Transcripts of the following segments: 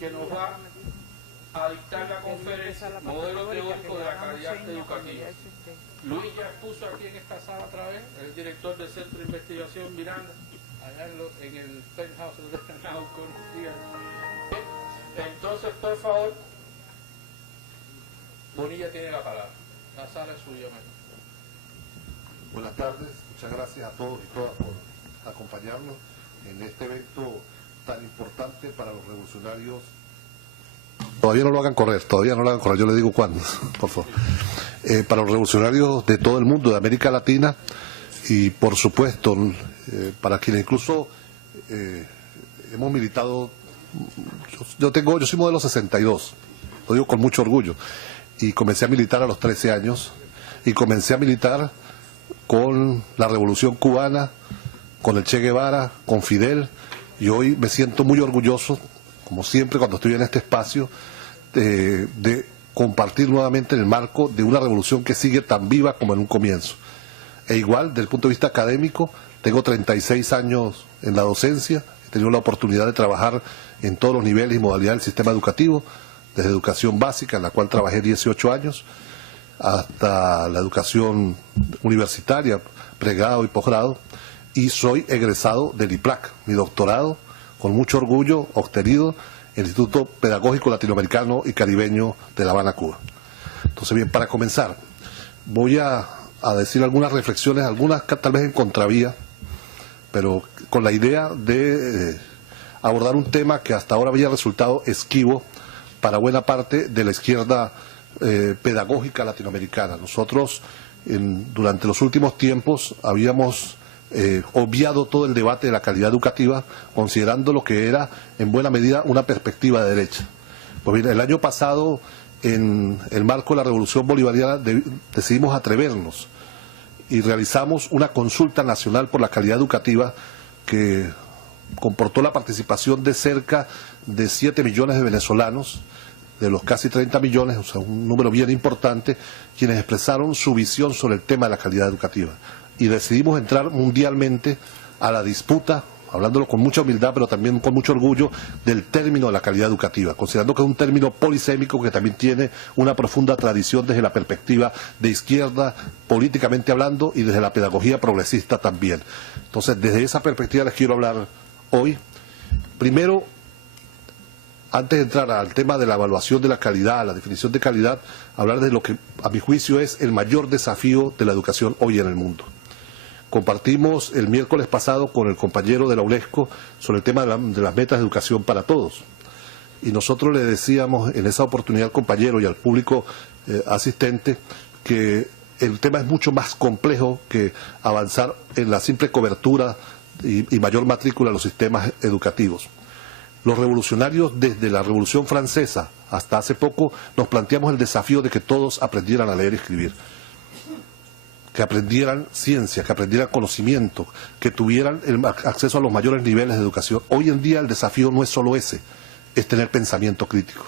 que nos va a dictar la conferencia Modelo Teórico de la Calidad Educativa. Luis ya expuso aquí en esta sala otra vez, el director del Centro de Investigación Miranda, allá en el penthouse de Naucon. Entonces, por favor, Bonilla tiene la palabra. La sala es suya, maestro. Buenas tardes, muchas gracias a todos y todas por acompañarnos en este evento tan importante para los revolucionarios. Todavía no lo hagan correr, yo le digo cuándo, por favor. Para los revolucionarios de todo el mundo, de América Latina, y por supuesto, para quienes incluso hemos militado. Yo soy modelo 62, lo digo con mucho orgullo, y comencé a militar a los 13 años, y comencé a militar con la Revolución Cubana, con el Che Guevara, con Fidel, y hoy me siento muy orgulloso, como siempre cuando estoy en este espacio, de compartir nuevamente en el marco de una revolución que sigue tan viva como en un comienzo. E igual, desde el punto de vista académico, tengo 36 años en la docencia, he tenido la oportunidad de trabajar en todos los niveles y modalidades del sistema educativo, desde educación básica, en la cual trabajé 18 años, hasta la educación universitaria, pregrado y posgrado, y soy egresado del IPLAC, mi doctorado, con mucho orgullo, obtenido en el Instituto Pedagógico Latinoamericano y Caribeño de La Habana, Cuba. Entonces, bien, para comenzar, voy a decir algunas reflexiones, algunas tal vez en contravía, pero con la idea de abordar un tema que hasta ahora había resultado esquivo para buena parte de la izquierda pedagógica latinoamericana. Nosotros, durante los últimos tiempos, habíamos obviado todo el debate de la calidad educativa, considerando lo que era, en buena medida, una perspectiva de derecha. Pues bien, el año pasado, en el marco de la Revolución Bolivariana, decidimos atrevernos y realizamos una consulta nacional por la calidad educativa que comportó la participación de cerca de 7 millones de venezolanos, de los casi 30 millones, o sea, un número bien importante, quienes expresaron su visión sobre el tema de la calidad educativa. Y decidimos entrar mundialmente a la disputa, hablándolo con mucha humildad, pero también con mucho orgullo, del término de la calidad educativa, considerando que es un término polisémico que también tiene una profunda tradición desde la perspectiva de izquierda, políticamente hablando, y desde la pedagogía progresista también. Entonces, desde esa perspectiva les quiero hablar hoy. Primero, antes de entrar al tema de la evaluación de la calidad, la definición de calidad, hablar de lo que, a mi juicio, es el mayor desafío de la educación hoy en el mundo. Compartimos el miércoles pasado con el compañero de la UNESCO sobre el tema de las metas de educación para todos. Y nosotros le decíamos en esa oportunidad al compañero y al público asistente que el tema es mucho más complejo que avanzar en la simple cobertura y mayor matrícula de los sistemas educativos. Los revolucionarios, desde la Revolución Francesa hasta hace poco, nos planteamos el desafío de que todos aprendieran a leer y escribir, que aprendieran ciencia, que aprendieran conocimiento, que tuvieran el acceso a los mayores niveles de educación. Hoy en día el desafío no es solo ese, es tener pensamiento crítico.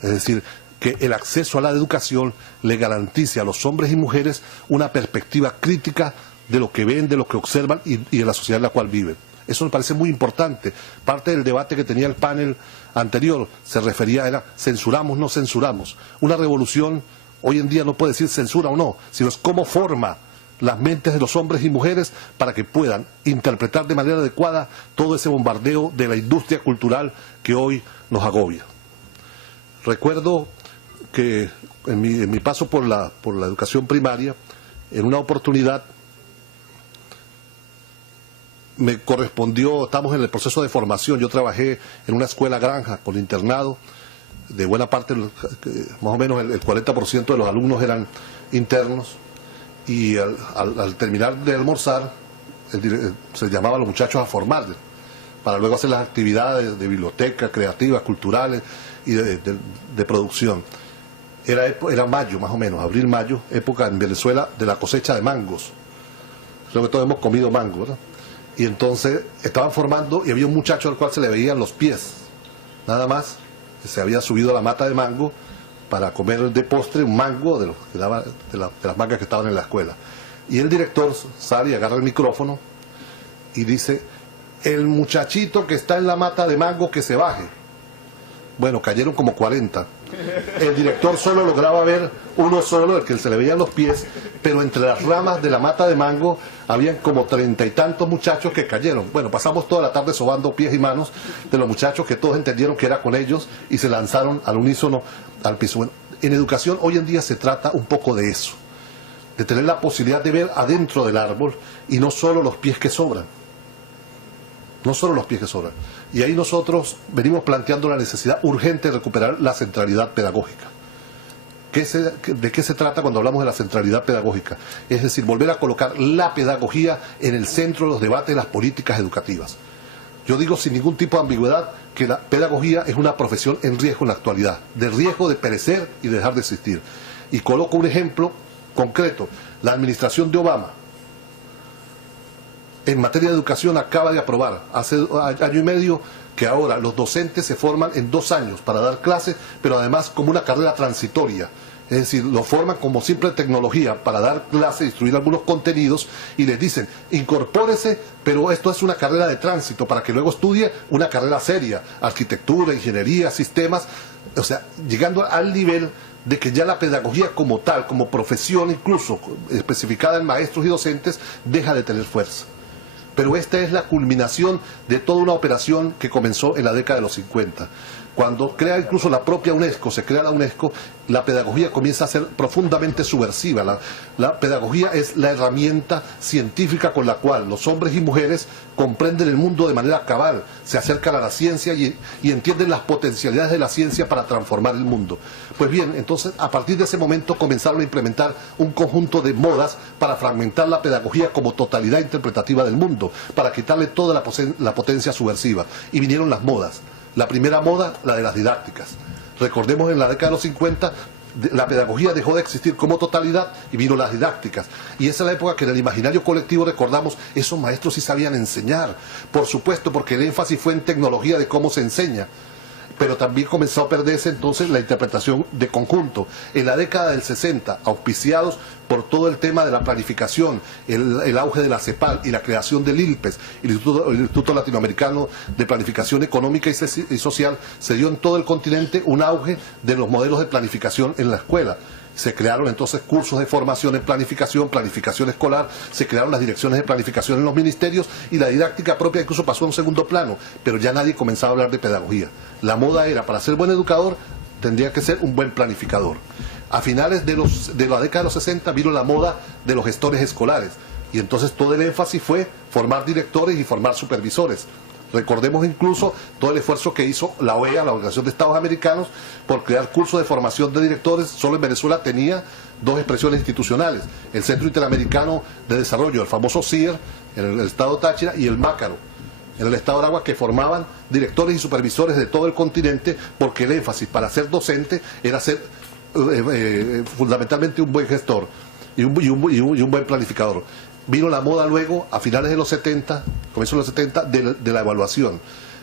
Es decir, que el acceso a la educación le garantice a los hombres y mujeres una perspectiva crítica de lo que ven, de lo que observan y de la sociedad en la cual viven. Eso me parece muy importante. Parte del debate que tenía el panel anterior se refería a censuramos, no censuramos. Una revolución hoy en día no puede decir censura o no, sino es cómo forma las mentes de los hombres y mujeres para que puedan interpretar de manera adecuada todo ese bombardeo de la industria cultural que hoy nos agobia. Recuerdo que en mi paso por la educación primaria, en una oportunidad me correspondió, estamos en el proceso de formación, yo trabajé en una escuela granja con internado, de buena parte, más o menos el 40% de los alumnos eran internos, y al terminar de almorzar, se llamaba a los muchachos a formar, para luego hacer las actividades de biblioteca, creativas, culturales y de producción. Era mayo, más o menos, abril-mayo, época en Venezuela de la cosecha de mangos. Creo que todos hemos comido mango, ¿verdad? Y entonces estaban formando y había un muchacho al cual se le veían los pies, nada más, que se había subido a la mata de mango para comer de postre un mango de las mangas que estaban en la escuela. Y el director sale y agarra el micrófono y dice: el muchachito que está en la mata de mango que se baje. Bueno, cayeron como 40. El director solo lograba ver uno solo, el que se le veían los pies, pero entre las ramas de la mata de mango habían como 30 y tantos muchachos que cayeron. Bueno, pasamos toda la tarde sobando pies y manos de los muchachos que todos entendieron que era con ellos y se lanzaron al unísono al piso. Bueno, en educación hoy en día se trata un poco de eso, de tener la posibilidad de ver adentro del árbol y no solo los pies que sobran. No solo los pies que sobran. Y ahí nosotros venimos planteando la necesidad urgente de recuperar la centralidad pedagógica. ¿De qué se trata cuando hablamos de la centralidad pedagógica? Es decir, volver a colocar la pedagogía en el centro de los debates de las políticas educativas. Yo digo sin ningún tipo de ambigüedad que la pedagogía es una profesión en riesgo en la actualidad, de riesgo de perecer y de dejar de existir. Y coloco un ejemplo concreto. La administración de Obama, en materia de educación, acaba de aprobar hace año y medio que ahora los docentes se forman en 2 años para dar clases, pero además como una carrera transitoria. Es decir, lo forman como simple tecnología para dar clases, instruir algunos contenidos y les dicen, incorpórese, pero esto es una carrera de tránsito para que luego estudie una carrera seria, arquitectura, ingeniería, sistemas, o sea, llegando al nivel de que ya la pedagogía como tal, como profesión incluso especificada en maestros y docentes, deja de tener fuerza. Pero esta es la culminación de toda una operación que comenzó en la década de los 50. Cuando crea incluso la propia UNESCO, se crea la UNESCO, la pedagogía comienza a ser profundamente subversiva. La pedagogía es la herramienta científica con la cual los hombres y mujeres comprenden el mundo de manera cabal, se acercan a la ciencia y entienden las potencialidades de la ciencia para transformar el mundo. Pues bien, entonces a partir de ese momento comenzaron a implementar un conjunto de modas para fragmentar la pedagogía como totalidad interpretativa del mundo, para quitarle toda la potencia subversiva. Y vinieron las modas. La primera moda, la de las didácticas. Recordemos, en la década de los 50, la pedagogía dejó de existir como totalidad y vino las didácticas. Y esa es la época que en el imaginario colectivo recordamos, esos maestros sí sabían enseñar. Por supuesto, porque el énfasis fue en tecnología de cómo se enseña. Pero también comenzó a perderse entonces la interpretación de conjunto. En la década del 60, auspiciados por todo el tema de la planificación, el auge de la CEPAL y la creación del ILPES, el Instituto Latinoamericano de Planificación Económica y Social, se dio en todo el continente un auge de los modelos de planificación en la escuela. Se crearon entonces cursos de formación en planificación escolar, se crearon las direcciones de planificación en los ministerios y la didáctica propia incluso pasó a un segundo plano, pero ya nadie comenzaba a hablar de pedagogía. La moda era, para ser buen educador, tendría que ser un buen planificador. A finales de la década de los 60 vino la moda de los gestores escolares y entonces todo el énfasis fue formar directores y formar supervisores. Recordemos incluso todo el esfuerzo que hizo la OEA, la Organización de Estados Americanos, por crear cursos de formación de directores. Solo en Venezuela tenía 2 expresiones institucionales: el Centro Interamericano de Desarrollo, el famoso CIER, en el estado Táchira, y el Mácaro, en el estado Aragua, que formaban directores y supervisores de todo el continente, porque el énfasis para ser docente era ser fundamentalmente un buen gestor y un buen planificador. Vino la moda luego, a finales de los 70, comienzo de los 70, de la evaluación.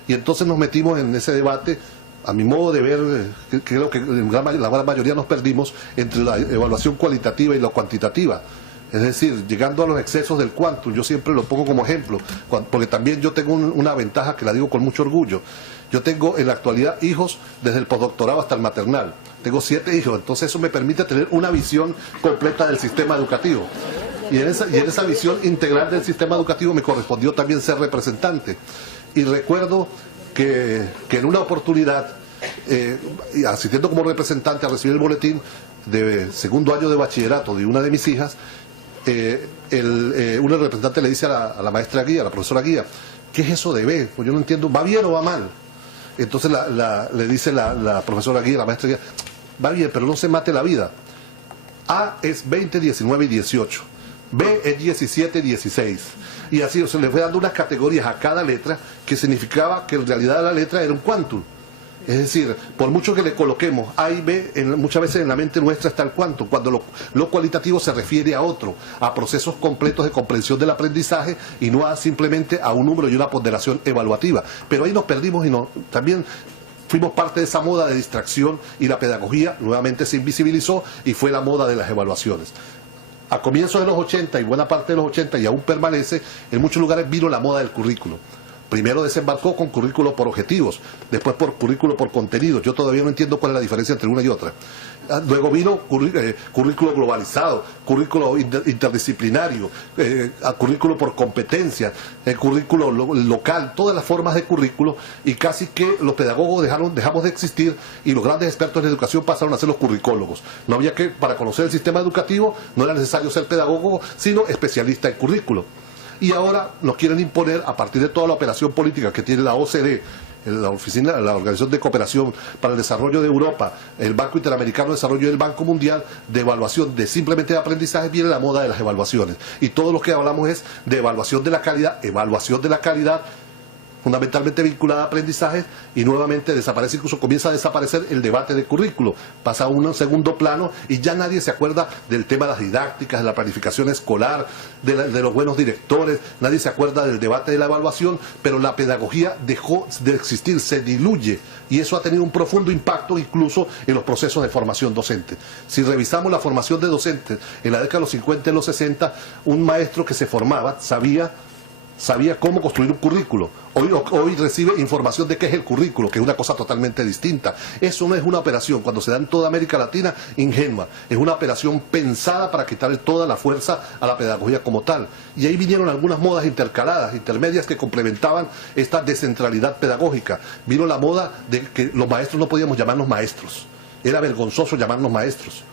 Y entonces nos metimos en ese debate, a mi modo de ver, creo que la gran mayoría nos perdimos entre la evaluación cualitativa y la cuantitativa. Es decir, llegando a los excesos del quantum. Yo siempre lo pongo como ejemplo, porque también yo tengo una ventaja que la digo con mucho orgullo. Yo tengo en la actualidad hijos desde el postdoctorado hasta el maternal. Tengo 7 hijos, entonces eso me permite tener una visión completa del sistema educativo. Y en esa visión integral del sistema educativo me correspondió también ser representante. Y recuerdo que en una oportunidad, asistiendo como representante a recibir el boletín de segundo año de bachillerato de una de mis hijas, un representante le dice a la maestra guía, a la profesora guía, ¿qué es eso de B? Pues yo no entiendo, ¿va bien o va mal? Entonces le dice la profesora guía, la maestra guía, va bien, pero no se mate la vida. A es 20, 19 y 18. B es 17, 16. Y así se le fue dando unas categorías a cada letra que significaba que en realidad la letra era un quantum. Es decir, por mucho que le coloquemos A y B, muchas veces en la mente nuestra está el quantum, cuando lo cualitativo se refiere a otro, a procesos completos de comprensión del aprendizaje y no simplemente a un número y una ponderación evaluativa. Pero ahí nos perdimos y también fuimos parte de esa moda de distracción y la pedagogía nuevamente se invisibilizó y fue la moda de las evaluaciones. A comienzos de los 80 y buena parte de los 80 y aún permanece, en muchos lugares vino la moda del currículo. Primero desembarcó con currículo por objetivos, después por currículo por contenidos. Yo todavía no entiendo cuál es la diferencia entre una y otra. Luego vino currículo globalizado, currículo interdisciplinario, currículo por competencia, currículo local, todas las formas de currículo, y casi que los pedagogos dejamos de existir y los grandes expertos en educación pasaron a ser los curricólogos. No había que, para conocer el sistema educativo, no era necesario ser pedagogo, sino especialista en currículo. Y ahora nos quieren imponer, a partir de toda la operación política que tiene la OCDE, la Organización de Cooperación para el Desarrollo de Europa, el Banco Interamericano de Desarrollo y el Banco Mundial, de evaluación de simplemente de aprendizaje, viene la moda de las evaluaciones. Y todo lo que hablamos es de evaluación de la calidad, fundamentalmente vinculada a aprendizaje, y nuevamente desaparece, incluso comienza a desaparecer el debate de currículo, pasa a un segundo plano y ya nadie se acuerda del tema de las didácticas, de la planificación escolar, de los buenos directores, nadie se acuerda del debate de la evaluación, pero la pedagogía dejó de existir, se diluye, y eso ha tenido un profundo impacto incluso en los procesos de formación docente. Si revisamos la formación de docentes en la década de los 50 y los 60, un maestro que se formaba sabía cómo construir un currículo. Hoy recibe información de qué es el currículo, que es una cosa totalmente distinta. Eso no es una operación, cuando se da en toda América Latina, ingenua. Es una operación pensada para quitarle toda la fuerza a la pedagogía como tal. Y ahí vinieron algunas modas intercaladas, intermedias, que complementaban esta descentralidad pedagógica. Vino la moda de que los maestros no podíamos llamarnos maestros. Era vergonzoso llamarnos maestros.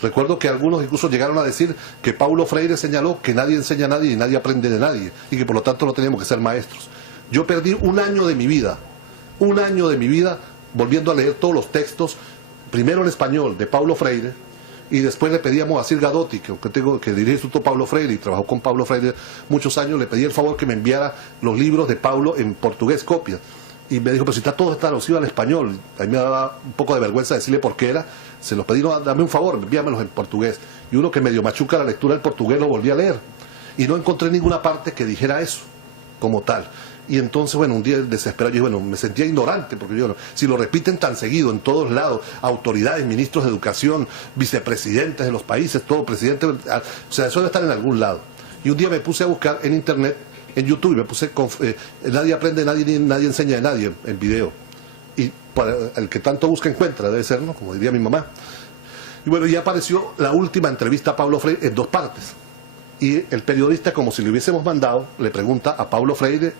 Recuerdo que algunos incluso llegaron a decir que Paulo Freire señaló que nadie enseña a nadie y nadie aprende de nadie, y que por lo tanto no teníamos que ser maestros. Yo perdí un año de mi vida volviendo a leer todos los textos, primero en español de Paulo Freire, y después le pedíamos a Sir Gadotti, que dirige el Instituto Paulo Freire y trabajó con Paulo Freire muchos años, le pedí el favor que me enviara los libros de Paulo en portugués, copias. Y me dijo, pero si todo está traducido al español. A mí me daba un poco de vergüenza decirle por qué era. Se los pedí, no, dame un favor, envíamelos en portugués. Y uno que medio machuca la lectura del portugués lo volví a leer. Y no encontré ninguna parte que dijera eso, como tal. Y entonces, bueno, un día desesperado, yo me sentía ignorante, porque yo, si lo repiten tan seguido en todos lados, autoridades, ministros de educación, vicepresidentes de los países, todo presidente, o sea, eso debe estar en algún lado. Y un día me puse a buscar en internet, en YouTube, me puse nadie aprende de nadie, ni nadie enseña de nadie en video. Y para el que tanto busca encuentra, debe ser, ¿no? Como diría mi mamá. Y bueno, ya apareció la última entrevista a Paulo Freire en 2 partes. Y el periodista, como si le hubiésemos mandado, le pregunta a Paulo Freire,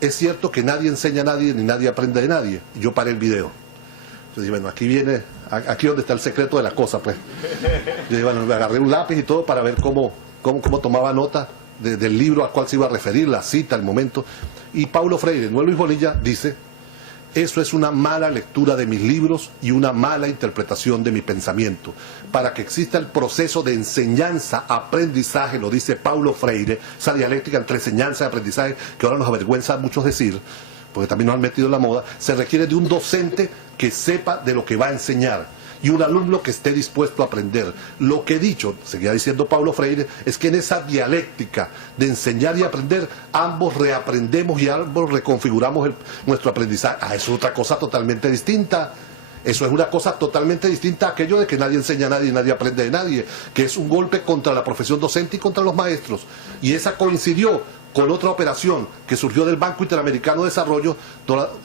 ¿es cierto que nadie enseña a nadie ni nadie aprende de nadie? Y yo paré el video. Entonces, bueno, aquí donde está el secreto de la cosa, pues. Yo dije, bueno, me agarré un lápiz y todo para ver cómo tomaba nota del libro al cual se iba a referir, la cita, el momento. Y Paulo Freire, no Luis Bonilla, dice, eso es una mala lectura de mis libros y una mala interpretación de mi pensamiento. Para que exista el proceso de enseñanza, aprendizaje, lo dice Paulo Freire, esa dialéctica entre enseñanza y aprendizaje, que ahora nos avergüenza a muchos decir, porque también nos han metido en la moda, se requiere de un docente que sepa de lo que va a enseñar y un alumno que esté dispuesto a aprender. Lo que he dicho, seguía diciendo Paulo Freire, es que en esa dialéctica de enseñar y aprender, ambos reaprendemos y ambos reconfiguramos nuestro aprendizaje. Eso es otra cosa totalmente distinta. Eso es una cosa totalmente distinta a aquello de que nadie enseña a nadie y nadie aprende de nadie, que es un golpe contra la profesión docente y contra los maestros. Y esa coincidió con otra operación que surgió del Banco Interamericano de Desarrollo,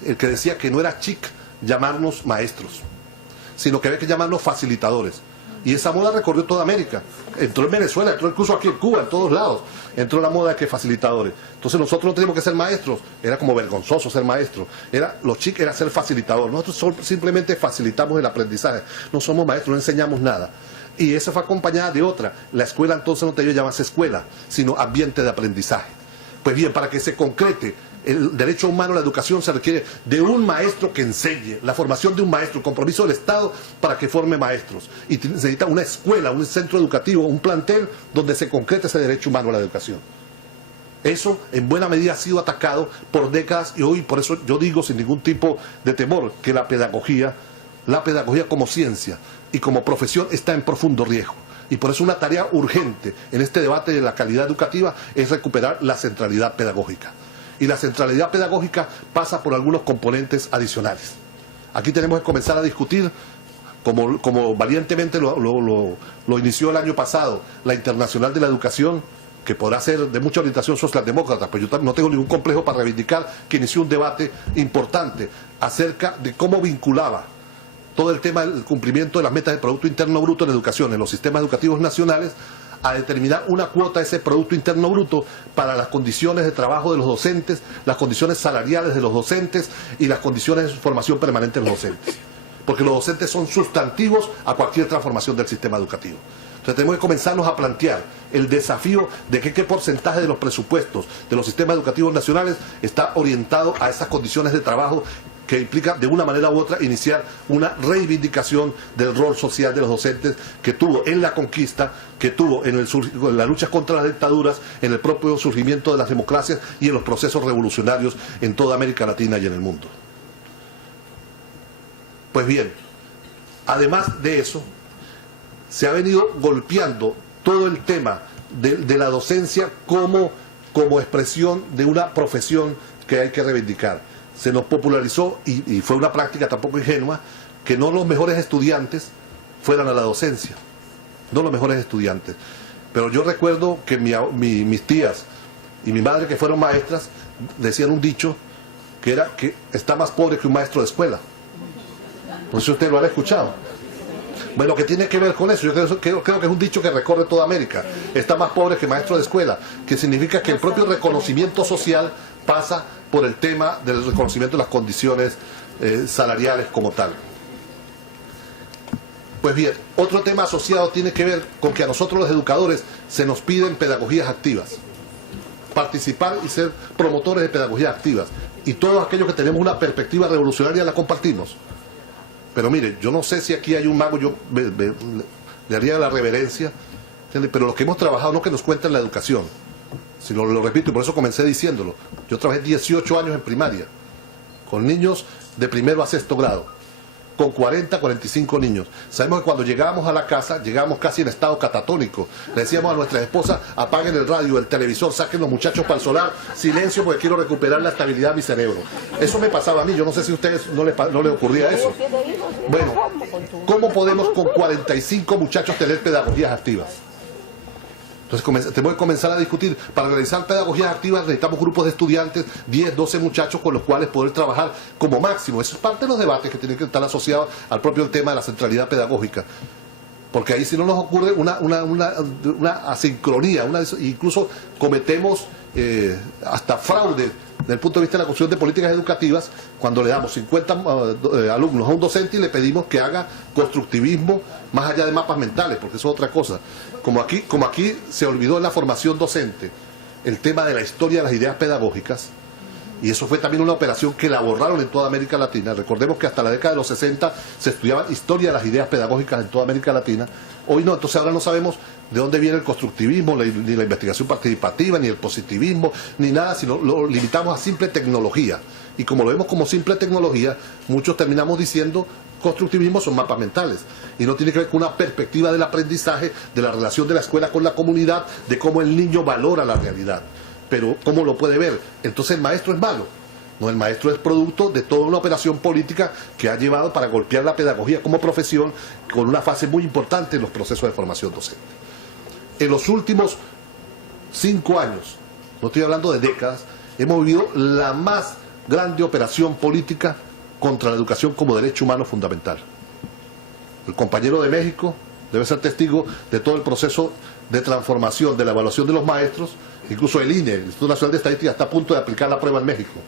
el que decía que no era chic llamarnos maestros, sino que había que llamarnos facilitadores. Y esa moda recorrió toda América. Entró en Venezuela, entró incluso aquí en Cuba, en todos lados. Entró la moda de que facilitadores. Entonces nosotros no teníamos que ser maestros. Era como vergonzoso ser maestro. Los chicos era ser facilitador. Nosotros simplemente facilitamos el aprendizaje. No somos maestros, no enseñamos nada. Y esa fue acompañada de otra. La escuela entonces no debía llamarse escuela, sino ambiente de aprendizaje. Pues bien, para que se concrete el derecho humano a la educación se requiere de un maestro que enseñe, la formación de un maestro, el compromiso del Estado para que forme maestros. Y se necesita una escuela, un centro educativo, un plantel donde se concrete ese derecho humano a la educación. Eso en buena medida ha sido atacado por décadas y hoy, por eso yo digo sin ningún tipo de temor, que la pedagogía como ciencia y como profesión está en profundo riesgo. Y por eso una tarea urgente en este debate de la calidad educativa es recuperar la centralidad pedagógica. Y la centralidad pedagógica pasa por algunos componentes adicionales. Aquí tenemos que comenzar a discutir, como valientemente lo inició el año pasado, la Internacional de la Educación, que podrá ser de mucha orientación socialdemócrata, pero yo también no tengo ningún complejo para reivindicar que inició un debate importante acerca de cómo vinculaba todo el tema del cumplimiento de las metas del Producto Interno Bruto en educación, en los sistemas educativos nacionales, a determinar una cuota de ese Producto Interno Bruto para las condiciones de trabajo de los docentes, las condiciones salariales de los docentes y las condiciones de su formación permanente de los docentes. Porque los docentes son sustantivos a cualquier transformación del sistema educativo. Entonces tenemos que comenzarnos a plantear el desafío de qué porcentaje de los presupuestos de los sistemas educativos nacionales está orientado a esas condiciones de trabajo que implica de una manera u otra iniciar una reivindicación del rol social de los docentes que tuvo en la conquista, que tuvo en la lucha contra las dictaduras, en el propio surgimiento de las democracias y en los procesos revolucionarios en toda América Latina y en el mundo. Pues bien, además de eso, se ha venido golpeando todo el tema de la docencia como expresión de una profesión que hay que reivindicar. Se nos popularizó, y fue una práctica tampoco ingenua, que no los mejores estudiantes fueran a la docencia, no los mejores estudiantes. Pero yo recuerdo que mis tías y mi madre, que fueron maestras, decían un dicho que era que está más pobre que un maestro de escuela. No sé si usted lo ha escuchado. Bueno, ¿qué tiene que ver con eso? Yo creo que es un dicho que recorre toda América. Está más pobre que maestro de escuela, que significa que el propio reconocimiento social pasa por el tema del reconocimiento de las condiciones salariales como tal. Pues bien, otro tema asociado tiene que ver con que a nosotros los educadores se nos piden pedagogías activas. Participar y ser promotores de pedagogías activas. Y todos aquellos que tenemos una perspectiva revolucionaria la compartimos. Pero mire, yo no sé si aquí hay un mago, yo le haría la reverencia, ¿entiende? Pero lo que hemos trabajado no que nos cuenten la educación, sino lo repito y por eso comencé diciéndolo. Yo trabajé 18 años en primaria, con niños de primero a sexto grado, con 40, 45 niños. Sabemos que cuando llegábamos a la casa, llegábamos casi en estado catatónico. Le decíamos a nuestras esposas, apaguen el radio, el televisor, saquen los muchachos para el solar, silencio porque quiero recuperar la estabilidad de mi cerebro. Eso me pasaba a mí, yo no sé si a ustedes no les ocurría eso. Bueno, ¿cómo podemos con 45 muchachos tener pedagogías activas? Entonces tenemos que comenzar a discutir. Para realizar pedagogías activas necesitamos grupos de estudiantes, 10, 12 muchachos con los cuales poder trabajar como máximo. Eso es parte de los debates que tienen que estar asociados al propio tema de la centralidad pedagógica. Porque ahí si no nos ocurre una asincronía, incluso cometemos hasta fraude desde el punto de vista de la construcción de políticas educativas, cuando le damos 50 alumnos a un docente y le pedimos que haga constructivismo más allá de mapas mentales, porque eso es otra cosa. Como aquí se olvidó en la formación docente el tema de la historia de las ideas pedagógicas, y eso fue también una operación que la borraron en toda América Latina. Recordemos que hasta la década de los 60 se estudiaba historia de las ideas pedagógicas en toda América Latina. Hoy no, entonces ahora no sabemos de dónde viene el constructivismo, ni la investigación participativa, ni el positivismo, ni nada, sino lo limitamos a simple tecnología. Y como lo vemos como simple tecnología, muchos terminamos diciendo constructivismo son mapas mentales. Y no tiene que ver con una perspectiva del aprendizaje, de la relación de la escuela con la comunidad, de cómo el niño valora la realidad. Pero ¿cómo lo puede ver? Entonces el maestro es malo. No, el maestro es producto de toda una operación política que ha llevado para golpear la pedagogía como profesión con una fase muy importante en los procesos de formación docente. En los últimos 5 años, no estoy hablando de décadas, hemos vivido la más grande operación política contra la educación como derecho humano fundamental. El compañero de México debe ser testigo de todo el proceso de transformación de la evaluación de los maestros. Incluso el INE, el Instituto Nacional de Estadística, está a punto de aplicar la prueba en México,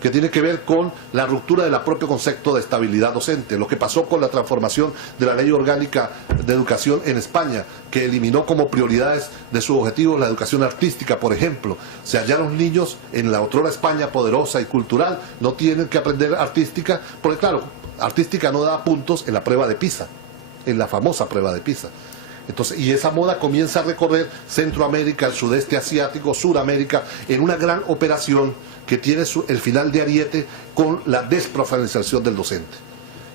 que tiene que ver con la ruptura del propio concepto de estabilidad docente, lo que pasó con la transformación de la Ley Orgánica de Educación en España, que eliminó como prioridades de sus objetivos la educación artística, por ejemplo. O sea, ya los niños en la otrora España poderosa y cultural no tienen que aprender artística, porque claro, artística no da puntos en la prueba de PISA, en la famosa prueba de PISA. Entonces, y esa moda comienza a recorrer Centroamérica, el sudeste asiático, Suramérica, en una gran operación que tiene el final de ariete con la desprofesionalización del docente.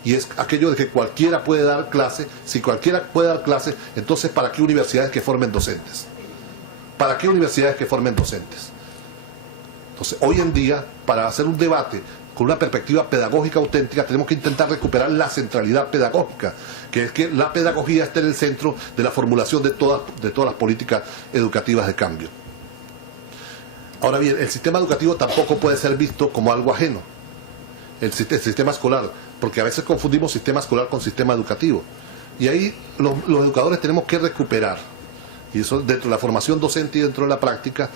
Y es aquello de que cualquiera puede dar clase. Si cualquiera puede dar clase, entonces ¿para qué universidades que formen docentes? ¿Para qué universidades que formen docentes? Entonces, hoy en día, para hacer un debate con una perspectiva pedagógica auténtica, tenemos que intentar recuperar la centralidad pedagógica, que es que la pedagogía esté en el centro de la formulación de todas las políticas educativas de cambio. Ahora bien, el sistema educativo tampoco puede ser visto como algo ajeno, el sistema escolar, porque a veces confundimos sistema escolar con sistema educativo. Y ahí los educadores tenemos que recuperar, y eso dentro de la formación docente y dentro de la práctica,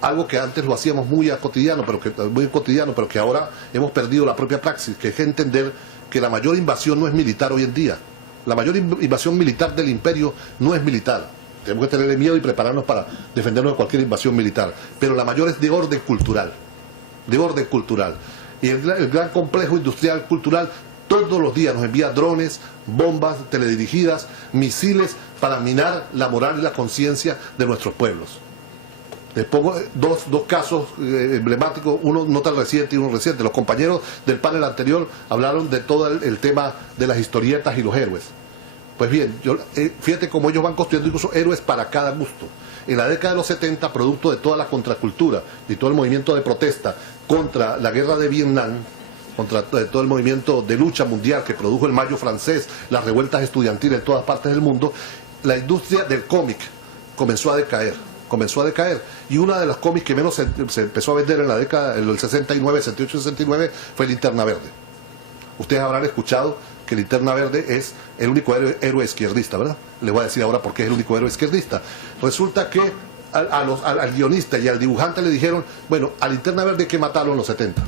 algo que antes lo hacíamos muy cotidiano, pero que ahora hemos perdido la propia praxis, que es entender que la mayor invasión no es militar hoy en día. La mayor invasión militar del imperio no es militar. Tenemos que tenerle miedo y prepararnos para defendernos de cualquier invasión militar. Pero la mayor es de orden cultural. De orden cultural. Y el gran complejo industrial cultural todos los días nos envía drones, bombas teledirigidas, misiles para minar la moral y la conciencia de nuestros pueblos. Les pongo dos casos emblemáticos, uno no tan reciente y uno reciente. Los compañeros del panel anterior hablaron de todo el tema de las historietas y los héroes. Pues bien, fíjate cómo ellos van construyendo incluso héroes para cada gusto. En la década de los 70, producto de toda la contracultura y todo el movimiento de protesta contra la guerra de Vietnam, contra todo el movimiento de lucha mundial que produjo el Mayo francés, las revueltas estudiantiles en todas partes del mundo, la industria del cómic comenzó a decaer. Y una de las cómics que menos se empezó a vender en la década del 69, 68, 69 fue Linterna Verde. Ustedes habrán escuchado que Linterna Verde es el único héroe izquierdista, ¿verdad? Les voy a decir ahora por qué es el único héroe izquierdista. Resulta que al guionista y al dibujante le dijeron, bueno, a Linterna Verde hay que matarlo en los 70.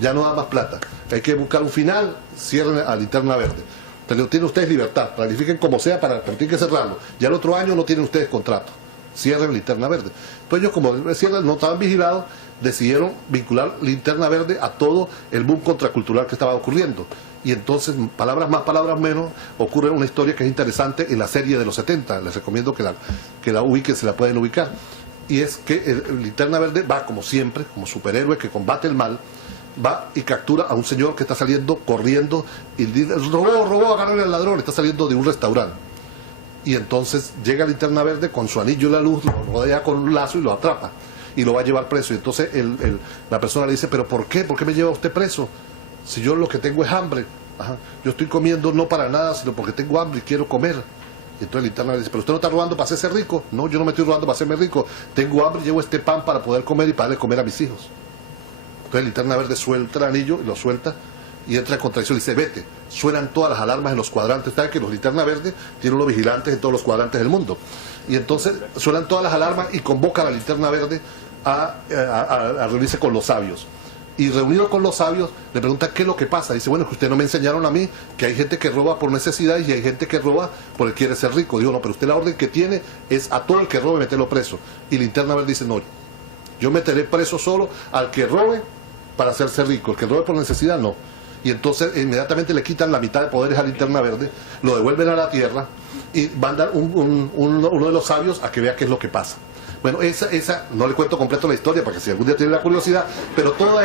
Ya no da más plata. Hay que buscar un final, cierren a Linterna Verde. Entonces, tienen ustedes libertad, planifiquen como sea, pero tienen que cerrarlo. Ya el otro año no tienen ustedes contrato. Cierren Linterna Verde. Pues ellos, como no estaban vigilados, decidieron vincular Linterna Verde a todo el boom contracultural que estaba ocurriendo. Y entonces, palabras más, palabras menos, ocurre una historia que es interesante en la serie de los 70. Les recomiendo que la ubiquen, se la pueden ubicar. Y es que el Linterna Verde va, como siempre, como superhéroe que combate el mal, va y captura a un señor que está saliendo corriendo y dice, robó, agarrarle al ladrón, está saliendo de un restaurante. Y entonces llega Linterna Verde con su anillo y la luz, lo rodea con un lazo y lo atrapa y lo va a llevar preso. Y entonces la persona le dice, ¿pero por qué? ¿Por qué me lleva usted preso? Si yo lo que tengo es hambre. Ajá. Yo estoy comiendo no para nada, sino porque tengo hambre y quiero comer. Y entonces Linterna Verde dice, ¿pero usted no está robando para hacerse rico? No, yo no me estoy robando para hacerme rico. Tengo hambre y llevo este pan para poder comer y para darle comer a mis hijos. Entonces Linterna Verde suelta el anillo y lo suelta y entra en contradicción y dice, vete. Suenan todas las alarmas en los cuadrantes. Saben que los Linterna Verde tienen los vigilantes en todos los cuadrantes del mundo. Y entonces suenan todas las alarmas y convoca a la Linterna Verde a reunirse con los sabios. Y reunido con los sabios, le pregunta qué es lo que pasa. Dice, bueno, que ustedes no me enseñaron a mí que hay gente que roba por necesidad y hay gente que roba porque quiere ser rico. Digo, no, pero usted la orden que tiene es a todo el que robe meterlo preso. Y Linterna Verde dice, no, yo meteré preso solo al que robe para hacerse rico. El que robe por necesidad, no. Y entonces inmediatamente le quitan la mitad de poderes a Linterna Verde, lo devuelven a la tierra y mandan uno de los sabios a que vea qué es lo que pasa. Bueno, esa no le cuento completo la historia para que si algún día tiene la curiosidad, pero toda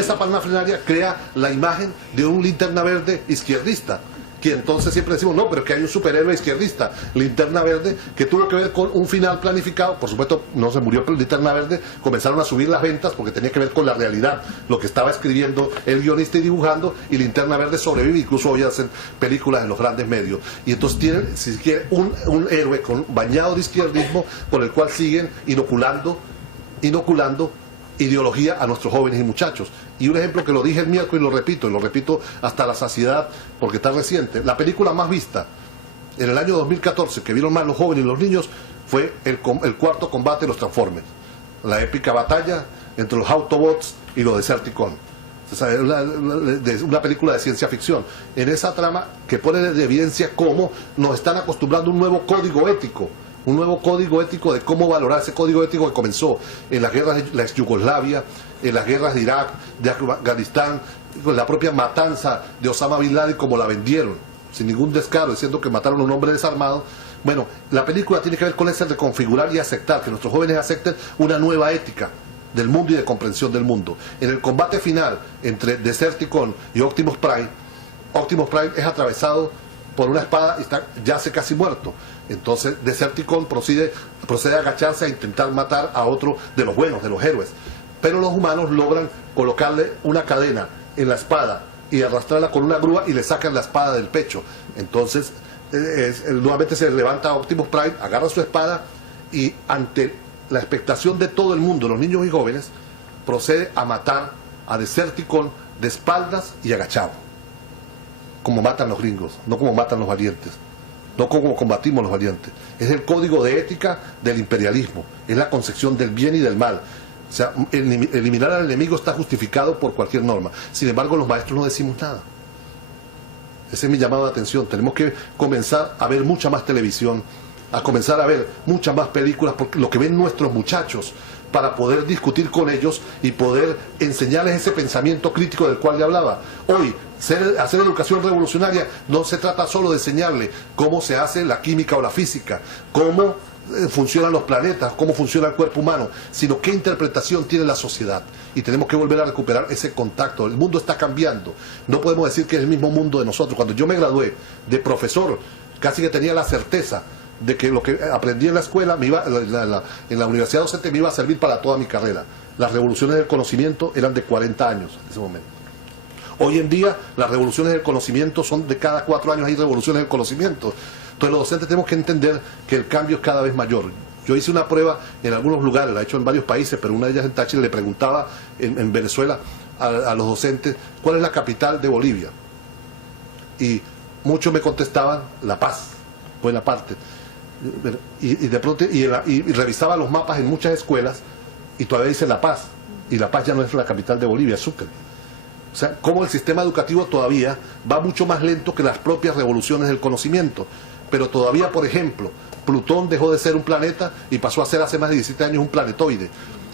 esa parnafrenaria crea la imagen de un Linterna Verde izquierdista, que entonces siempre decimos, no, pero que hay un superhéroe izquierdista, Linterna Verde, que tuvo que ver con un final planificado. Por supuesto, no se murió Linterna Verde, comenzaron a subir las ventas porque tenía que ver con la realidad, lo que estaba escribiendo el guionista y dibujando, y Linterna Verde sobrevive, incluso hoy hacen películas en los grandes medios. Y entonces tienen, si quiere, un héroe bañado de izquierdismo por el cual siguen inoculando ideología a nuestros jóvenes y muchachos. Y un ejemplo que lo dije el miércoles y lo repito hasta la saciedad porque está reciente. La película más vista en el año 2014, que vieron más los jóvenes y los niños, fue el cuarto combate de los Transformers. La épica batalla entre los Autobots y los Decepticons. Una película de ciencia ficción. En esa trama que pone de evidencia cómo nos están acostumbrando a un nuevo código ético. Un nuevo código ético de cómo valorar ese código ético que comenzó en las guerras de la ex Yugoslavia, en las guerras de Irak, de Afganistán, con la propia matanza de Osama Bin Laden, como la vendieron, sin ningún descaro, diciendo que mataron a un hombre desarmado. Bueno, la película tiene que ver con ese reconfigurar y aceptar, que nuestros jóvenes acepten una nueva ética del mundo y de comprensión del mundo. En el combate final entre Decepticon y Optimus Prime es atravesado por una espada y yace casi muerto. Entonces Decepticon procede a agacharse a intentar matar a otro de los buenos, de los héroes. pero los humanos logran colocarle una cadena en la espada y arrastrarla con una grúa y le sacan la espada del pecho. Entonces, nuevamente se levanta Optimus Prime, agarra su espada y ante la expectación de todo el mundo, los niños y jóvenes, procede a matar a Decepticon de espaldas y agachado, como matan los gringos, no como matan los valientes, no como combatimos los valientes. Es el código de ética del imperialismo, es la concepción del bien y del mal. O sea, eliminar al enemigo está justificado por cualquier norma. Sin embargo, los maestros no decimos nada. Ese es mi llamado de atención. Tenemos que comenzar a ver mucha más televisión, a comenzar a ver muchas más películas, porque lo que ven nuestros muchachos, para poder discutir con ellos y poder enseñarles ese pensamiento crítico del cual le hablaba. Hoy, hacer educación revolucionaria no se trata solo de enseñarle cómo se hace la química o la física, cómo funcionan los planetas, cómo funciona el cuerpo humano, sino qué interpretación tiene la sociedad. Y tenemos que volver a recuperar ese contacto. El mundo está cambiando. No podemos decir que es el mismo mundo de nosotros. Cuando yo me gradué de profesor, casi que tenía la certeza de que lo que aprendí en la escuela, en la universidad docente, me iba a servir para toda mi carrera. Las revoluciones del conocimiento eran de 40 años en ese momento. Hoy en día, las revoluciones del conocimiento son de cada 4 años hay revoluciones del conocimiento. Entonces los docentes tenemos que entender que el cambio es cada vez mayor. Yo hice una prueba en algunos lugares, la he hecho en varios países, pero una de ellas en Táchira, le preguntaba en Venezuela a los docentes, ¿cuál es la capital de Bolivia? Y muchos me contestaban, La Paz, buena parte. Y de pronto y revisaba los mapas en muchas escuelas y todavía dice La Paz, y La Paz ya no es la capital de Bolivia, es Sucre. O sea, cómo el sistema educativo todavía va mucho más lento que las propias revoluciones del conocimiento. Pero todavía, por ejemplo, Plutón dejó de ser un planeta y pasó a ser hace más de 17 años un planetoide.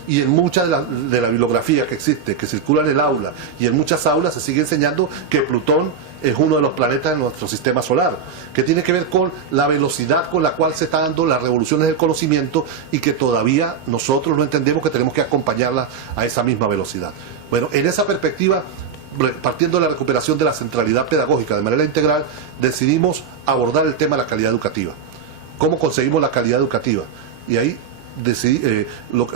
Y en mucha de la bibliografía que existe, que circula en el aula, y en muchas aulas se sigue enseñando que Plutón es uno de los planetas de nuestro sistema solar, que tiene que ver con la velocidad con la cual se están dando las revoluciones del conocimiento y que todavía nosotros no entendemos que tenemos que acompañarlas a esa misma velocidad. Bueno, en esa perspectiva, partiendo de la recuperación de la centralidad pedagógica de manera integral, decidimos abordar el tema de la calidad educativa. ¿Cómo conseguimos la calidad educativa? Y ahí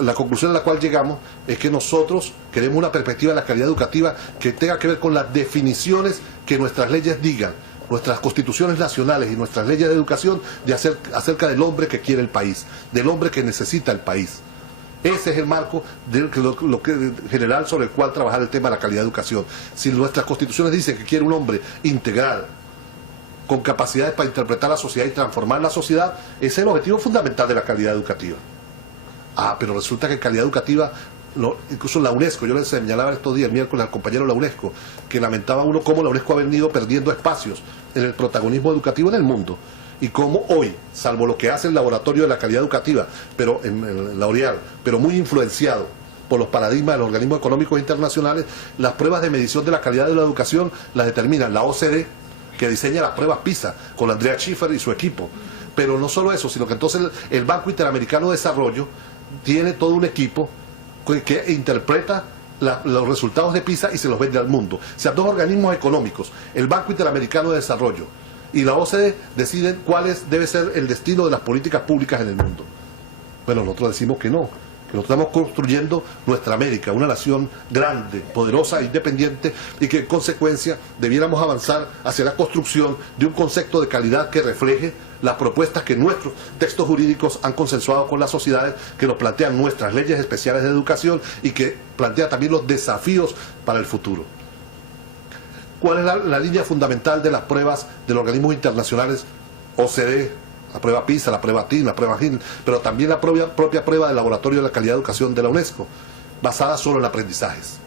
la conclusión a la cual llegamos es que nosotros queremos una perspectiva de la calidad educativa que tenga que ver con las definiciones que nuestras leyes digan, nuestras constituciones nacionales y nuestras leyes de educación acerca del hombre que quiere el país, del hombre que necesita el país. Ese es el marco general sobre el cual trabajar el tema de la calidad de educación. Si nuestras constituciones dicen que quiere un hombre integral, con capacidades para interpretar la sociedad y transformar la sociedad, ese es el objetivo fundamental de la calidad educativa. Pero resulta que calidad educativa, incluso la UNESCO, yo les señalaba estos días, el miércoles al compañero de la UNESCO, que lamentaba uno cómo la UNESCO ha venido perdiendo espacios en el protagonismo educativo en el mundo. Y cómo hoy, salvo lo que hace el laboratorio de la calidad educativa, pero en la ORIAL, pero muy influenciado por los paradigmas de los organismos económicos internacionales, las pruebas de medición de la calidad de la educación las determinan la OCDE, que diseña las pruebas PISA, con Andrea Schiffer y su equipo. Pero no solo eso, sino que entonces el Banco Interamericano de Desarrollo tiene todo un equipo que interpreta los resultados de PISA y se los vende al mundo. O sea, dos organismos económicos, el Banco Interamericano de Desarrollo y la OCDE, deciden cuál debe ser el destino de las políticas públicas en el mundo. Bueno, nosotros decimos que no, que nosotros estamos construyendo nuestra América, una nación grande, poderosa, independiente, y que en consecuencia debiéramos avanzar hacia la construcción de un concepto de calidad que refleje las propuestas que nuestros textos jurídicos han consensuado con las sociedades, que nos plantean nuestras leyes especiales de educación y que plantea también los desafíos para el futuro. ¿Cuál es la línea fundamental de las pruebas de los organismos internacionales? OCDE, la prueba PISA, la prueba TIN, la prueba GIN, pero también la propia prueba del Laboratorio de la Calidad de Educación de la UNESCO, basada solo en aprendizajes,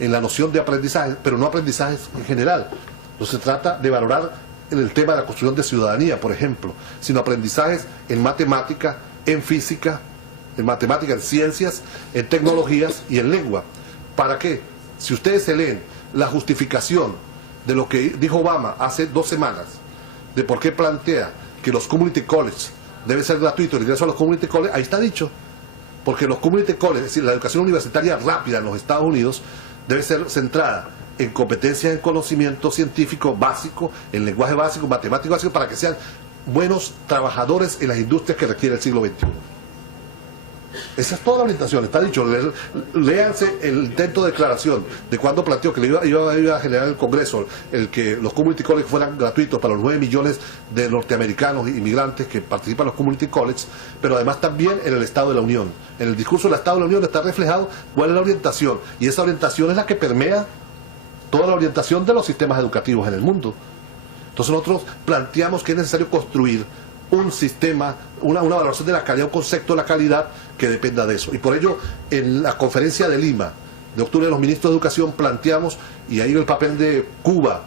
en la noción de aprendizajes, pero no aprendizajes en general. No se trata de valorar el tema de la construcción de ciudadanía, por ejemplo, sino aprendizajes en matemática, en física, en ciencias, en tecnologías y en lengua. ¿Para qué? Si ustedes se leen la justificación de lo que dijo Obama hace 2 semanas, de por qué plantea que los community colleges debe ser gratuito el ingreso a los community colleges, ahí está dicho, porque los community colleges, es decir, la educación universitaria rápida en los Estados Unidos, debe ser centrada en competencias en conocimiento científico básico, en lenguaje básico, matemático básico, para que sean buenos trabajadores en las industrias que requiere el siglo XXI. Esa es toda la orientación, está dicho. Léanse el intento de declaración de cuando planteó que iba a generar el Congreso el que los community colleges fueran gratuitos para los 9 millones de norteamericanos inmigrantes que participan en los community colleges, pero además también en el Estado de la Unión. En el discurso del Estado de la Unión está reflejado cuál es la orientación, y esa orientación es la que permea toda la orientación de los sistemas educativos en el mundo. Entonces nosotros planteamos que es necesario construir un sistema, una valoración de la calidad, un concepto de la calidad que dependa de eso. Y por ello, en la conferencia de Lima, de octubre, de los ministros de Educación, planteamos, y ahí el papel de Cuba,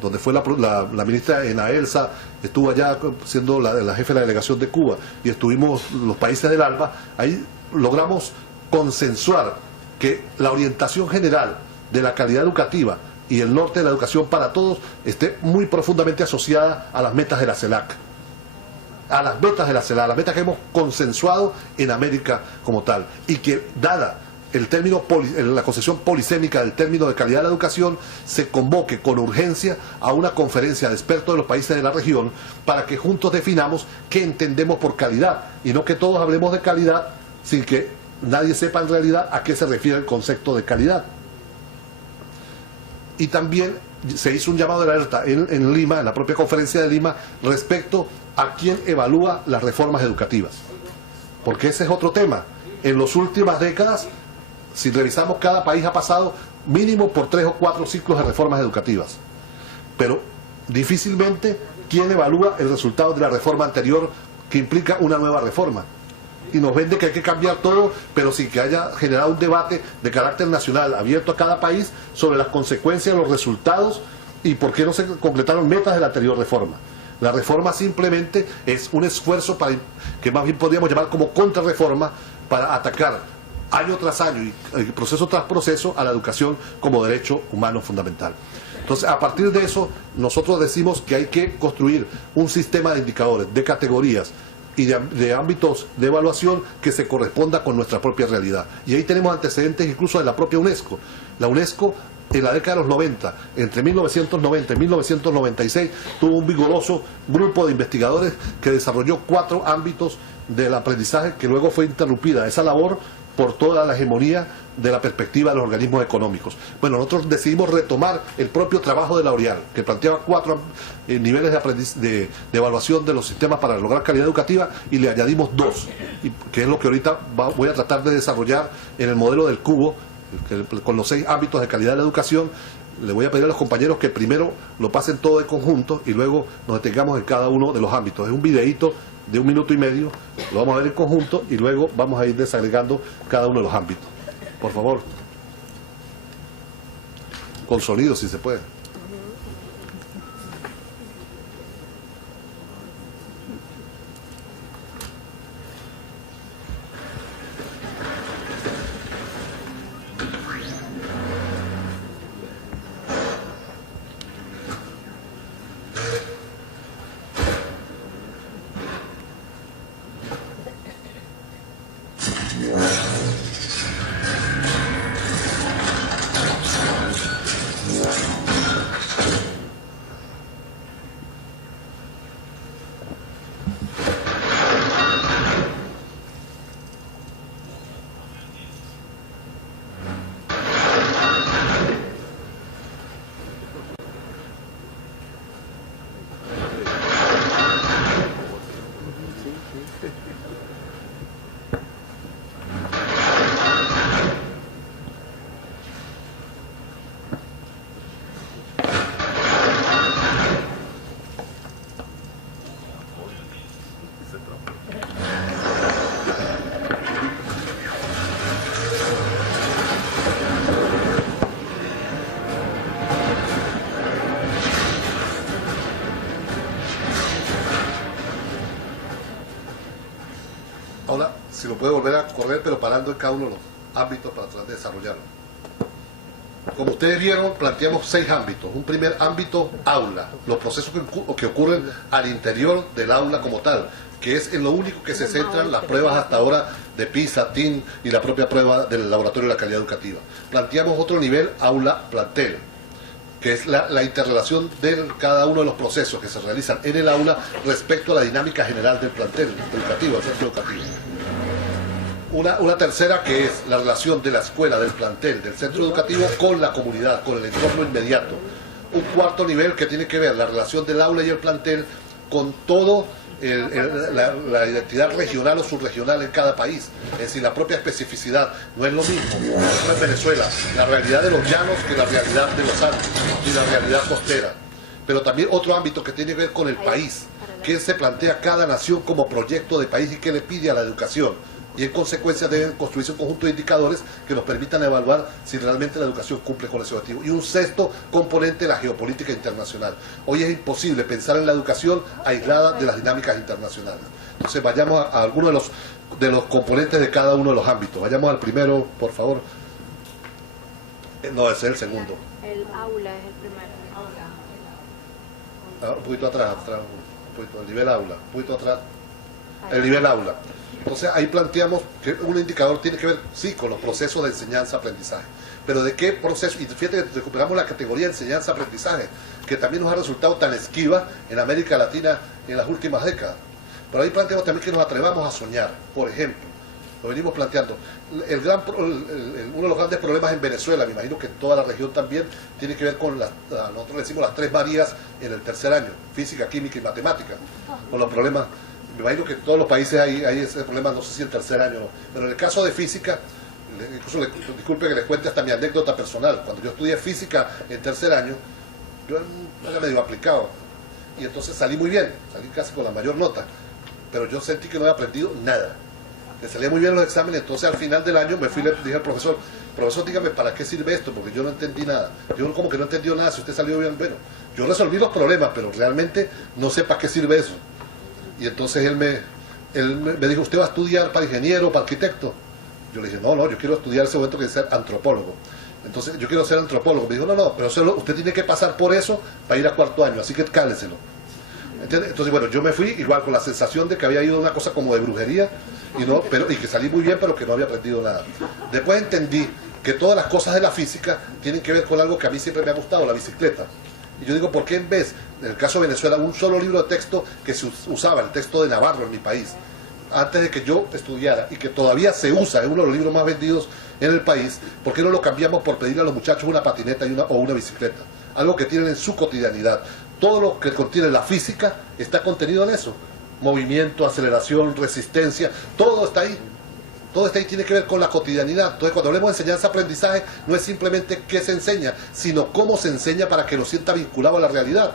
donde fue la ministra Enaelsa, estuvo allá siendo la jefe de la delegación de Cuba, y estuvimos los países del ALBA, ahí logramos consensuar que la orientación general de la calidad educativa y el norte de la educación para todos esté muy profundamente asociada a las metas de la CELAC. A las metas de la CELAC, a las metas que hemos consensuado en América como tal, y que dada el término la concepción polisémica del término de calidad de la educación, se convoque con urgencia a una conferencia de expertos de los países de la región para que juntos definamos qué entendemos por calidad, y no que todos hablemos de calidad sin que nadie sepa en realidad a qué se refiere el concepto de calidad. Y también se hizo un llamado de alerta en Lima, en la propia conferencia de Lima, respecto a quién evalúa las reformas educativas. Porque ese es otro tema. En las últimas décadas, si revisamos, cada país ha pasado mínimo por 3 o 4 ciclos de reformas educativas. Pero difícilmente quién evalúa el resultado de la reforma anterior, que implica una nueva reforma. Y nos vende que hay que cambiar todo, pero sin que haya generado un debate de carácter nacional abierto a cada país sobre las consecuencias, los resultados y por qué no se completaron metas de la anterior reforma. La reforma simplemente es un esfuerzo que más bien podríamos llamar como contrarreforma, para atacar año tras año y proceso tras proceso a la educación como derecho humano fundamental. Entonces, a partir de eso, nosotros decimos que hay que construir un sistema de indicadores, de categorías y de ámbitos de evaluación que se corresponda con nuestra propia realidad. Y ahí tenemos antecedentes incluso de la propia UNESCO. La UNESCO, en la década de los 90, entre 1990 y 1996, tuvo un vigoroso grupo de investigadores que desarrolló 4 ámbitos del aprendizaje, que luego fue interrumpida esa labor por toda la hegemonía de la perspectiva de los organismos económicos. Bueno, nosotros decidimos retomar el propio trabajo de la ORIAL, que planteaba 4 niveles de evaluación de los sistemas para lograr calidad educativa, y le añadimos 2, que es lo que ahorita voy a tratar de desarrollar en el modelo del cubo, con los 6 ámbitos de calidad de la educación. Le voy a pedir a los compañeros que primero lo pasen todo de conjunto y luego nos detengamos en cada uno de los ámbitos. Es un videíto de 1 minuto y medio, lo vamos a ver en conjunto y luego vamos a ir desagregando cada uno de los ámbitos. Por favor, con sonido si se puede. Ahora, si lo puede volver a correr, pero parando en cada uno de los ámbitos para tratar de desarrollarlo. Como ustedes vieron, planteamos 6 ámbitos. Un primer ámbito, aula, los procesos que ocurren al interior del aula como tal, que es en lo único que se centran las pruebas hasta ahora de PISA, TIN y la propia prueba del Laboratorio de la Calidad Educativa. Planteamos otro nivel, aula-plantel, que es la interrelación de cada uno de los procesos que se realizan en el aula respecto a la dinámica general del plantel educativo, del centro educativo. Una tercera, que es la relación de la escuela, del plantel, del centro educativo con la comunidad, con el entorno inmediato. Un cuarto nivel que tiene que ver la relación del aula y el plantel con todo la identidad regional o subregional en cada país. Es decir, la propia especificidad. No es lo mismo, no es Venezuela, la realidad de los llanos que la realidad de los Andes y la realidad costera. Pero también otro ámbito que tiene que ver con el país, que se plantea cada nación como proyecto de país y que le pide a la educación. Y en consecuencia deben construirse un conjunto de indicadores que nos permitan evaluar si realmente la educación cumple con ese objetivo. Y un sexto componente, la geopolítica internacional. Hoy es imposible pensar en la educación aislada de las dinámicas internacionales. Entonces vayamos a algunos de los componentes de cada uno de los ámbitos. Vayamos al primero, por favor. No, ese es el segundo. El aula es el primero. Un poquito atrás, un poquito, el nivel aula, un poquito atrás. El nivel aula. Entonces ahí planteamos que un indicador tiene que ver, sí, con los procesos de enseñanza-aprendizaje. Pero ¿de qué proceso? Y fíjate que recuperamos la categoría de enseñanza-aprendizaje, que también nos ha resultado tan esquiva en América Latina en las últimas décadas. Pero ahí planteamos también que nos atrevamos a soñar. Por ejemplo, lo venimos planteando. Uno de los grandes problemas en Venezuela, me imagino que en toda la región también, tiene que ver con, nosotros le decimos las 3 Marías en el tercer año, física, química y matemática, con los problemas. Me imagino que en todos los países hay ese problema, no sé si en tercer año o no. Pero en el caso de física, incluso disculpe que les cuente hasta mi anécdota personal. Cuando yo estudié física en tercer año, yo era medio aplicado. Y entonces salí muy bien, salí casi con la mayor nota. Pero yo sentí que no había aprendido nada. Me salía muy bien los exámenes, entonces al final del año me fui y le dije al profesor, dígame, ¿para qué sirve esto? Porque yo no entendí nada. Yo como que no entendí nada, si usted salió bien, bueno. Yo resolví los problemas, pero realmente no sé para qué sirve eso. Y entonces él me dijo, ¿usted va a estudiar para ingeniero, para arquitecto? Yo le dije, no, yo quiero estudiar ese momento que es ser antropólogo. Entonces, yo quiero ser antropólogo. Me dijo, no, pero usted tiene que pasar por eso para ir a cuarto año, así que cáleselo. Entonces, bueno, yo me fui igual con la sensación de que había ido a una cosa como de brujería y que salí muy bien, pero que no había aprendido nada. Después entendí que todas las cosas de la física tienen que ver con algo que a mí siempre me ha gustado, la bicicleta. Y yo digo, ¿por qué en vez, en el caso de Venezuela, un solo libro de texto que se usaba, el texto de Navarro en mi país, antes de que yo estudiara, y que todavía se usa, es uno de los libros más vendidos en el país, ¿por qué no lo cambiamos por pedirle a los muchachos una patineta o una bicicleta? Algo que tienen en su cotidianidad. Todo lo que contiene la física está contenido en eso. Movimiento, aceleración, resistencia, todo está ahí. Todo esto ahí tiene que ver con la cotidianidad. Entonces, cuando hablemos de enseñanza-aprendizaje, no es simplemente qué se enseña, sino cómo se enseña para que lo sienta vinculado a la realidad.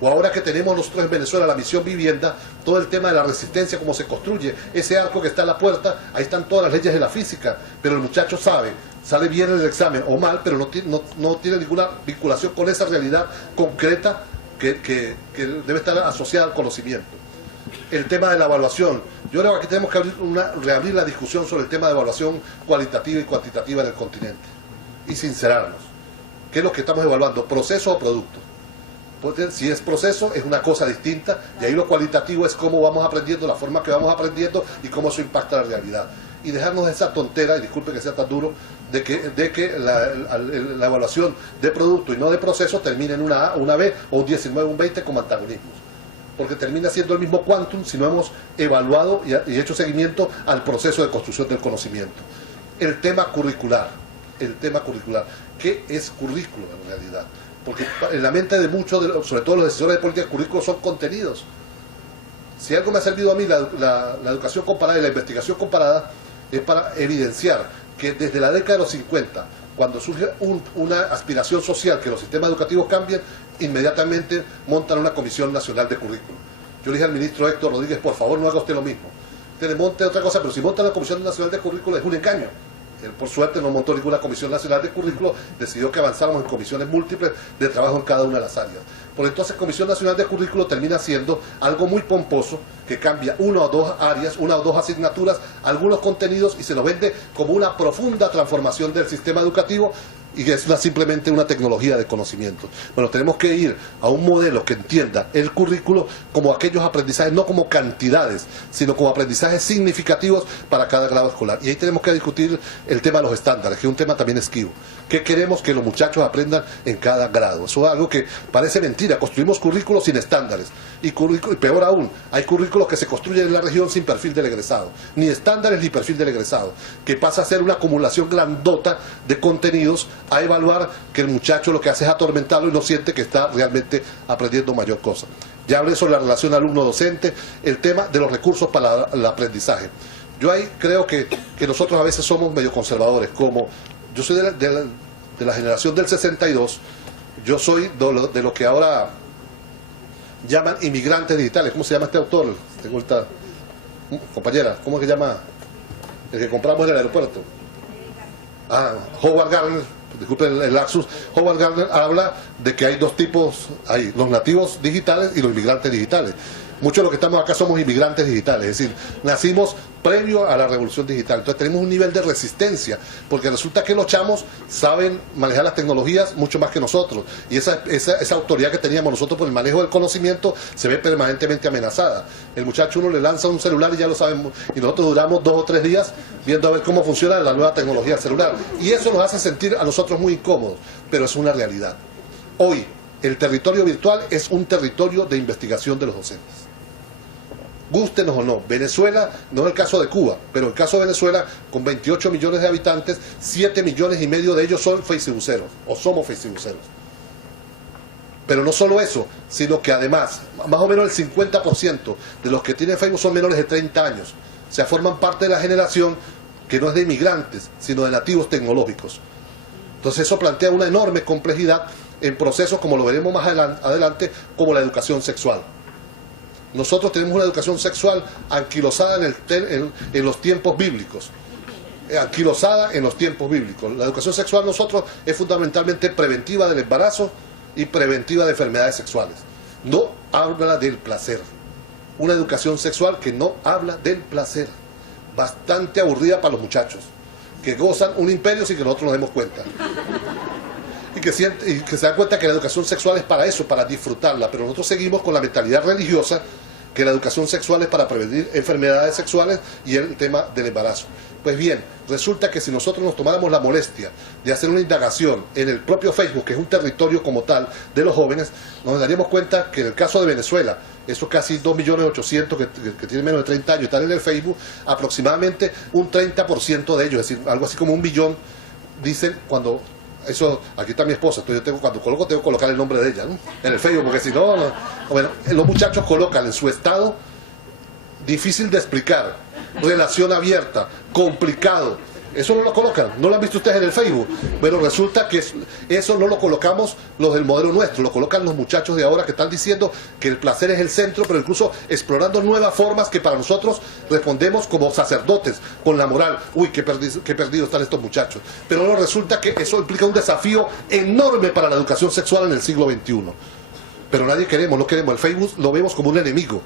O ahora que tenemos nosotros en Venezuela la misión vivienda, todo el tema de la resistencia, cómo se construye, ese arco que está en la puerta, ahí están todas las leyes de la física, pero el muchacho sale bien en el examen o mal, pero no tiene ninguna vinculación con esa realidad concreta que debe estar asociada al conocimiento. El tema de la evaluación. Yo creo que aquí tenemos que reabrir la discusión sobre el tema de evaluación cualitativa y cuantitativa en el continente y sincerarnos. ¿Qué es lo que estamos evaluando? ¿Proceso o producto? Porque si es proceso es una cosa distinta y ahí lo cualitativo es cómo vamos aprendiendo, la forma que vamos aprendiendo y cómo eso impacta la realidad. Y dejarnos de esa tontera, y disculpe que sea tan duro, de que la evaluación de producto y no de proceso termine en una A, una B o un 19 o un 20 como antagonismos. Porque termina siendo el mismo quantum si no hemos evaluado y hecho seguimiento al proceso de construcción del conocimiento. El tema curricular. ¿Qué es currículo en realidad? Porque en la mente de muchos, sobre todo los decisores de política, currículos son contenidos. Si algo me ha servido a mí la educación comparada y la investigación comparada, es para evidenciar que desde la década de los 50, cuando surge una aspiración social que los sistemas educativos cambien, inmediatamente montan una Comisión Nacional de Currículo. Yo le dije al ministro Héctor Rodríguez, por favor no haga usted lo mismo. Usted monte otra cosa, pero si monta la Comisión Nacional de Currículo es un engaño. Él, por suerte, no montó ninguna Comisión Nacional de Currículo, decidió que avanzáramos en comisiones múltiples de trabajo en cada una de las áreas. Por entonces, Comisión Nacional de Currículo termina siendo algo muy pomposo, que cambia una o dos áreas, una o dos asignaturas, algunos contenidos, y se nos vende como una profunda transformación del sistema educativo, y que es simplemente una tecnología de conocimiento. Bueno, tenemos que ir a un modelo que entienda el currículo como aquellos aprendizajes, no como cantidades, sino como aprendizajes significativos para cada grado escolar. Y ahí tenemos que discutir el tema de los estándares, que es un tema también esquivo. ¿Qué queremos que los muchachos aprendan en cada grado? Eso es algo que parece mentira. Construimos currículos sin estándares. Y peor aún, hay currículos que se construyen en la región sin perfil del egresado. Ni estándares ni perfil del egresado. Que pasa a ser una acumulación grandota de contenidos a evaluar que el muchacho lo que hace es atormentarlo y no siente que está realmente aprendiendo mayor cosa. Ya hablé sobre la relación alumno-docente, el tema de los recursos para el aprendizaje. Yo ahí creo que nosotros a veces somos medio conservadores, como yo soy de la generación del 62, yo soy de lo que ahora llaman inmigrantes digitales. ¿Cómo se llama este autor? Tengo esta compañera, ¿cómo es que llama? El que compramos en el aeropuerto. Howard Gardner, disculpen el lapsus. Howard Gardner habla de que hay dos tipos, hay los nativos digitales y los inmigrantes digitales. Muchos de los que estamos acá somos inmigrantes digitales, es decir, nacimos previo a la revolución digital. Entonces tenemos un nivel de resistencia, porque resulta que los chamos saben manejar las tecnologías mucho más que nosotros. Y esa autoridad que teníamos nosotros por el manejo del conocimiento se ve permanentemente amenazada. El muchacho uno le lanza un celular y ya lo sabemos, y nosotros duramos 2 o 3 días viendo a ver cómo funciona la nueva tecnología celular. Y eso nos hace sentir a nosotros muy incómodos, pero es una realidad. Hoy, el territorio virtual es un territorio de investigación de los docentes. Gústenos o no, Venezuela, no es el caso de Cuba, pero el caso de Venezuela, con 28 millones de habitantes, 7 millones y medio de ellos son facebookeros, o somos facebookeros. Pero no solo eso, sino que además, más o menos el 50% de los que tienen Facebook son menores de 30 años. O sea, forman parte de la generación que no es de inmigrantes, sino de nativos tecnológicos. Entonces eso plantea una enorme complejidad en procesos, como lo veremos más adelante, como la educación sexual. Nosotros tenemos una educación sexual anquilosada en los tiempos bíblicos. Anquilosada en los tiempos bíblicos. La educación sexual nosotros es fundamentalmente preventiva del embarazo y preventiva de enfermedades sexuales. No habla del placer. Una educación sexual que no habla del placer. Bastante aburrida para los muchachos, que gozan un imperio sin que nosotros nos demos cuenta. Y que se dan cuenta que la educación sexual es para eso, para disfrutarla, pero nosotros seguimos con la mentalidad religiosa que la educación sexual es para prevenir enfermedades sexuales y el tema del embarazo. Pues bien, resulta que si nosotros nos tomáramos la molestia de hacer una indagación en el propio Facebook, que es un territorio como tal de los jóvenes, nos daríamos cuenta que en el caso de Venezuela, esos casi 2.800.000 que tienen menos de 30 años están en el Facebook, aproximadamente un 30% de ellos, es decir, algo así como 1 millón, dicen cuando... Eso, aquí está mi esposa, entonces cuando coloco tengo que colocar el nombre de ella, ¿no? En el Facebook, porque si no, bueno, los muchachos colocan en su estado difícil de explicar, relación abierta, complicado. Eso no lo colocan, no lo han visto ustedes en el Facebook. Bueno, resulta que eso no lo colocamos los del modelo nuestro, lo colocan los muchachos de ahora que están diciendo que el placer es el centro, pero incluso explorando nuevas formas que para nosotros respondemos como sacerdotes con la moral. Uy, qué perdidos están estos muchachos. Pero no, resulta que eso implica un desafío enorme para la educación sexual en el siglo XXI. Pero no queremos. El Facebook lo vemos como un enemigo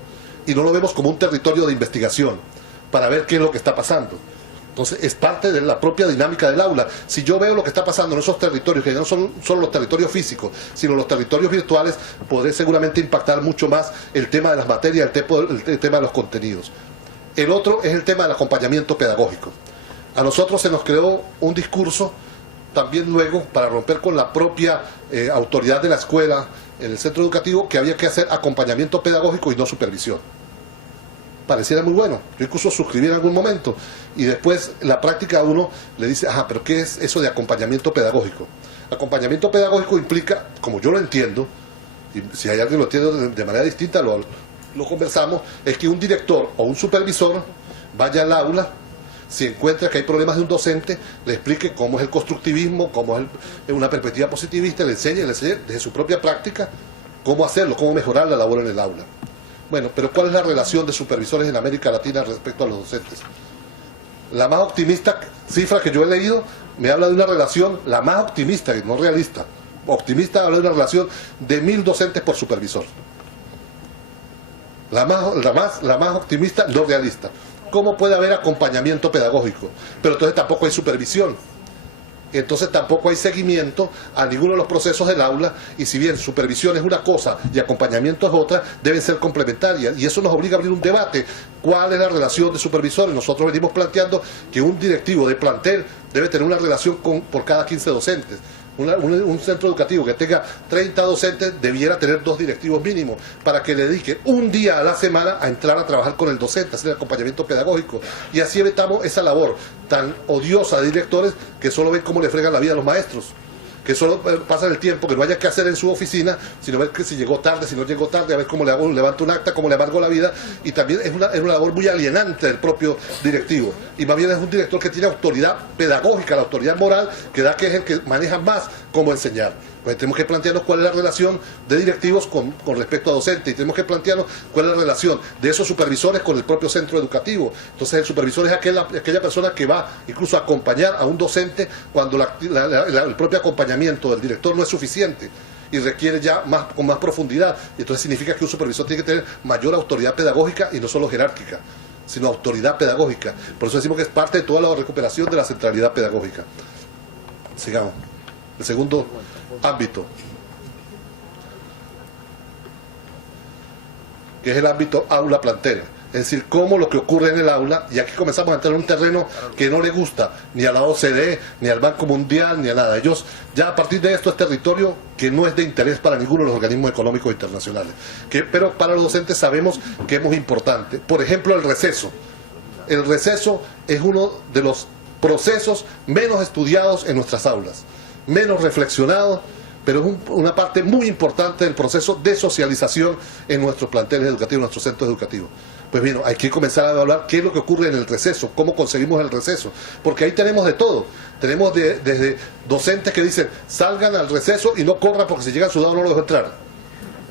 y no lo vemos como un territorio de investigación para ver qué es lo que está pasando. Entonces es parte de la propia dinámica del aula. Si yo veo lo que está pasando en esos territorios, que no son solo los territorios físicos, sino los territorios virtuales, podré seguramente impactar mucho más el tema de las materias, el tema de los contenidos. El otro es el tema del acompañamiento pedagógico. A nosotros se nos creó un discurso también luego para romper con la propia autoridad de la escuela, en el centro educativo, que había que hacer acompañamiento pedagógico y no supervisión. Pareciera muy bueno, yo incluso suscribí en algún momento y después la práctica a uno le dice, pero ¿qué es eso de acompañamiento pedagógico? Acompañamiento pedagógico implica, como yo lo entiendo, y si hay alguien lo entiende de manera distinta lo conversamos, es que un director o un supervisor vaya al aula, si encuentra que hay problemas de un docente, le explique cómo es el constructivismo, cómo es una perspectiva positivista, le enseñe desde su propia práctica cómo hacerlo, cómo mejorar la labor en el aula. Bueno, pero ¿cuál es la relación de supervisores en América Latina respecto a los docentes? La más optimista cifra que yo he leído me habla de una relación, la más optimista, no realista, optimista habla de una relación de 1.000 docentes por supervisor. La más optimista, no realista. ¿Cómo puede haber acompañamiento pedagógico? Pero entonces tampoco hay supervisión. Entonces tampoco hay seguimiento a ninguno de los procesos del aula, y si bien supervisión es una cosa y acompañamiento es otra, deben ser complementarias, y eso nos obliga a abrir un debate. ¿Cuál es la relación de supervisores? Nosotros venimos planteando que un directivo de plantel debe tener una relación por cada 15 docentes. Un centro educativo que tenga 30 docentes debiera tener 2 directivos mínimos para que le dediquen un día a la semana a entrar a trabajar con el docente, hacer el acompañamiento pedagógico, y así evitamos esa labor tan odiosa de directores que solo ven cómo le fregan la vida a los maestros, que solo pasan el tiempo, que no haya que hacer en su oficina, sino ver que si llegó tarde, si no llegó tarde, a ver cómo le hago, levanto un acta, cómo le amargo la vida, y también es una labor muy alienante del propio directivo, y más bien es un director que tiene autoridad pedagógica, la autoridad moral, que da que es el que maneja más cómo enseñar. Pues tenemos que plantearnos cuál es la relación de directivos con respecto a docentes, y tenemos que plantearnos cuál es la relación de esos supervisores con el propio centro educativo. Entonces el supervisor es aquella persona que va incluso a acompañar a un docente cuando el propio acompañamiento del director no es suficiente y requiere ya con más profundidad. Y entonces significa que un supervisor tiene que tener mayor autoridad pedagógica, y no solo jerárquica, sino autoridad pedagógica. Por eso decimos que es parte de toda la recuperación de la centralidad pedagógica. Sigamos. El segundo ámbito, que es el ámbito aula-plantel, es decir, cómo lo que ocurre en el aula, y aquí comenzamos a entrar en un terreno que no le gusta ni a la OCDE, ni al Banco Mundial, ni a nada. Ellos, ya a partir de esto, es territorio que no es de interés para ninguno de los organismos económicos internacionales, pero para los docentes sabemos que es muy importante. Por ejemplo, el receso. El receso es uno de los procesos menos estudiados en nuestras aulas, menos reflexionado, pero es una parte muy importante del proceso de socialización en nuestros planteles educativos, en nuestros centros educativos. Pues bien, hay que comenzar a evaluar qué es lo que ocurre en el receso, cómo conseguimos el receso, porque ahí tenemos de todo. Tenemos desde docentes que dicen, salgan al receso y no corran porque si llegan sudados no los dejo entrar.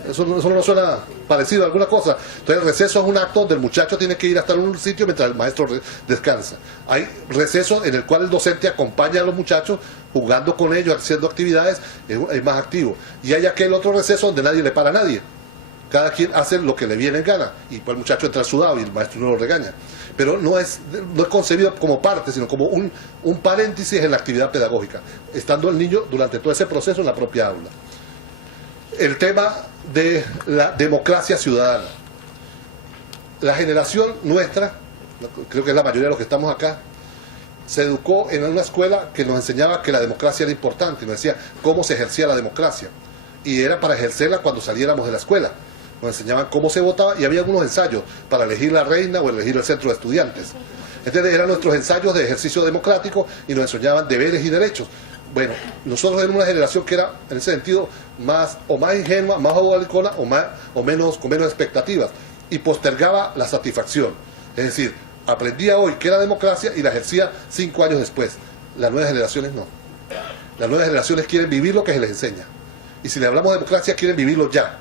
Eso no suena parecido a alguna cosa. Entonces el receso es un acto donde el muchacho tiene que ir hasta un sitio mientras el maestro descansa. Hay recesos en el cual el docente acompaña a los muchachos jugando con ellos, haciendo actividades, es más activo. Y hay aquel otro receso donde nadie le para a nadie. Cada quien hace lo que le viene en gana, y pues el muchacho entra sudado y el maestro no lo regaña. Pero no es concebido como parte, sino como un paréntesis en la actividad pedagógica, estando el niño durante todo ese proceso en la propia aula. El tema de la democracia ciudadana. La generación nuestra, creo que es la mayoría de los que estamos acá, se educó en una escuela que nos enseñaba que la democracia era importante, y nos decía cómo se ejercía la democracia, y era para ejercerla cuando saliéramos de la escuela. Nos enseñaban cómo se votaba, y había algunos ensayos para elegir la reina o elegir el centro de estudiantes. Entonces eran nuestros ensayos de ejercicio democrático, y nos enseñaban deberes y derechos. Bueno, nosotros éramos una generación que era, en ese sentido, más ingenua, más ovalicona, con menos expectativas, y postergaba la satisfacción. Es decir, aprendía hoy que era democracia y la ejercía 5 años después. Las nuevas generaciones no. Las nuevas generaciones quieren vivir lo que se les enseña. Y si le hablamos de democracia, quieren vivirlo ya.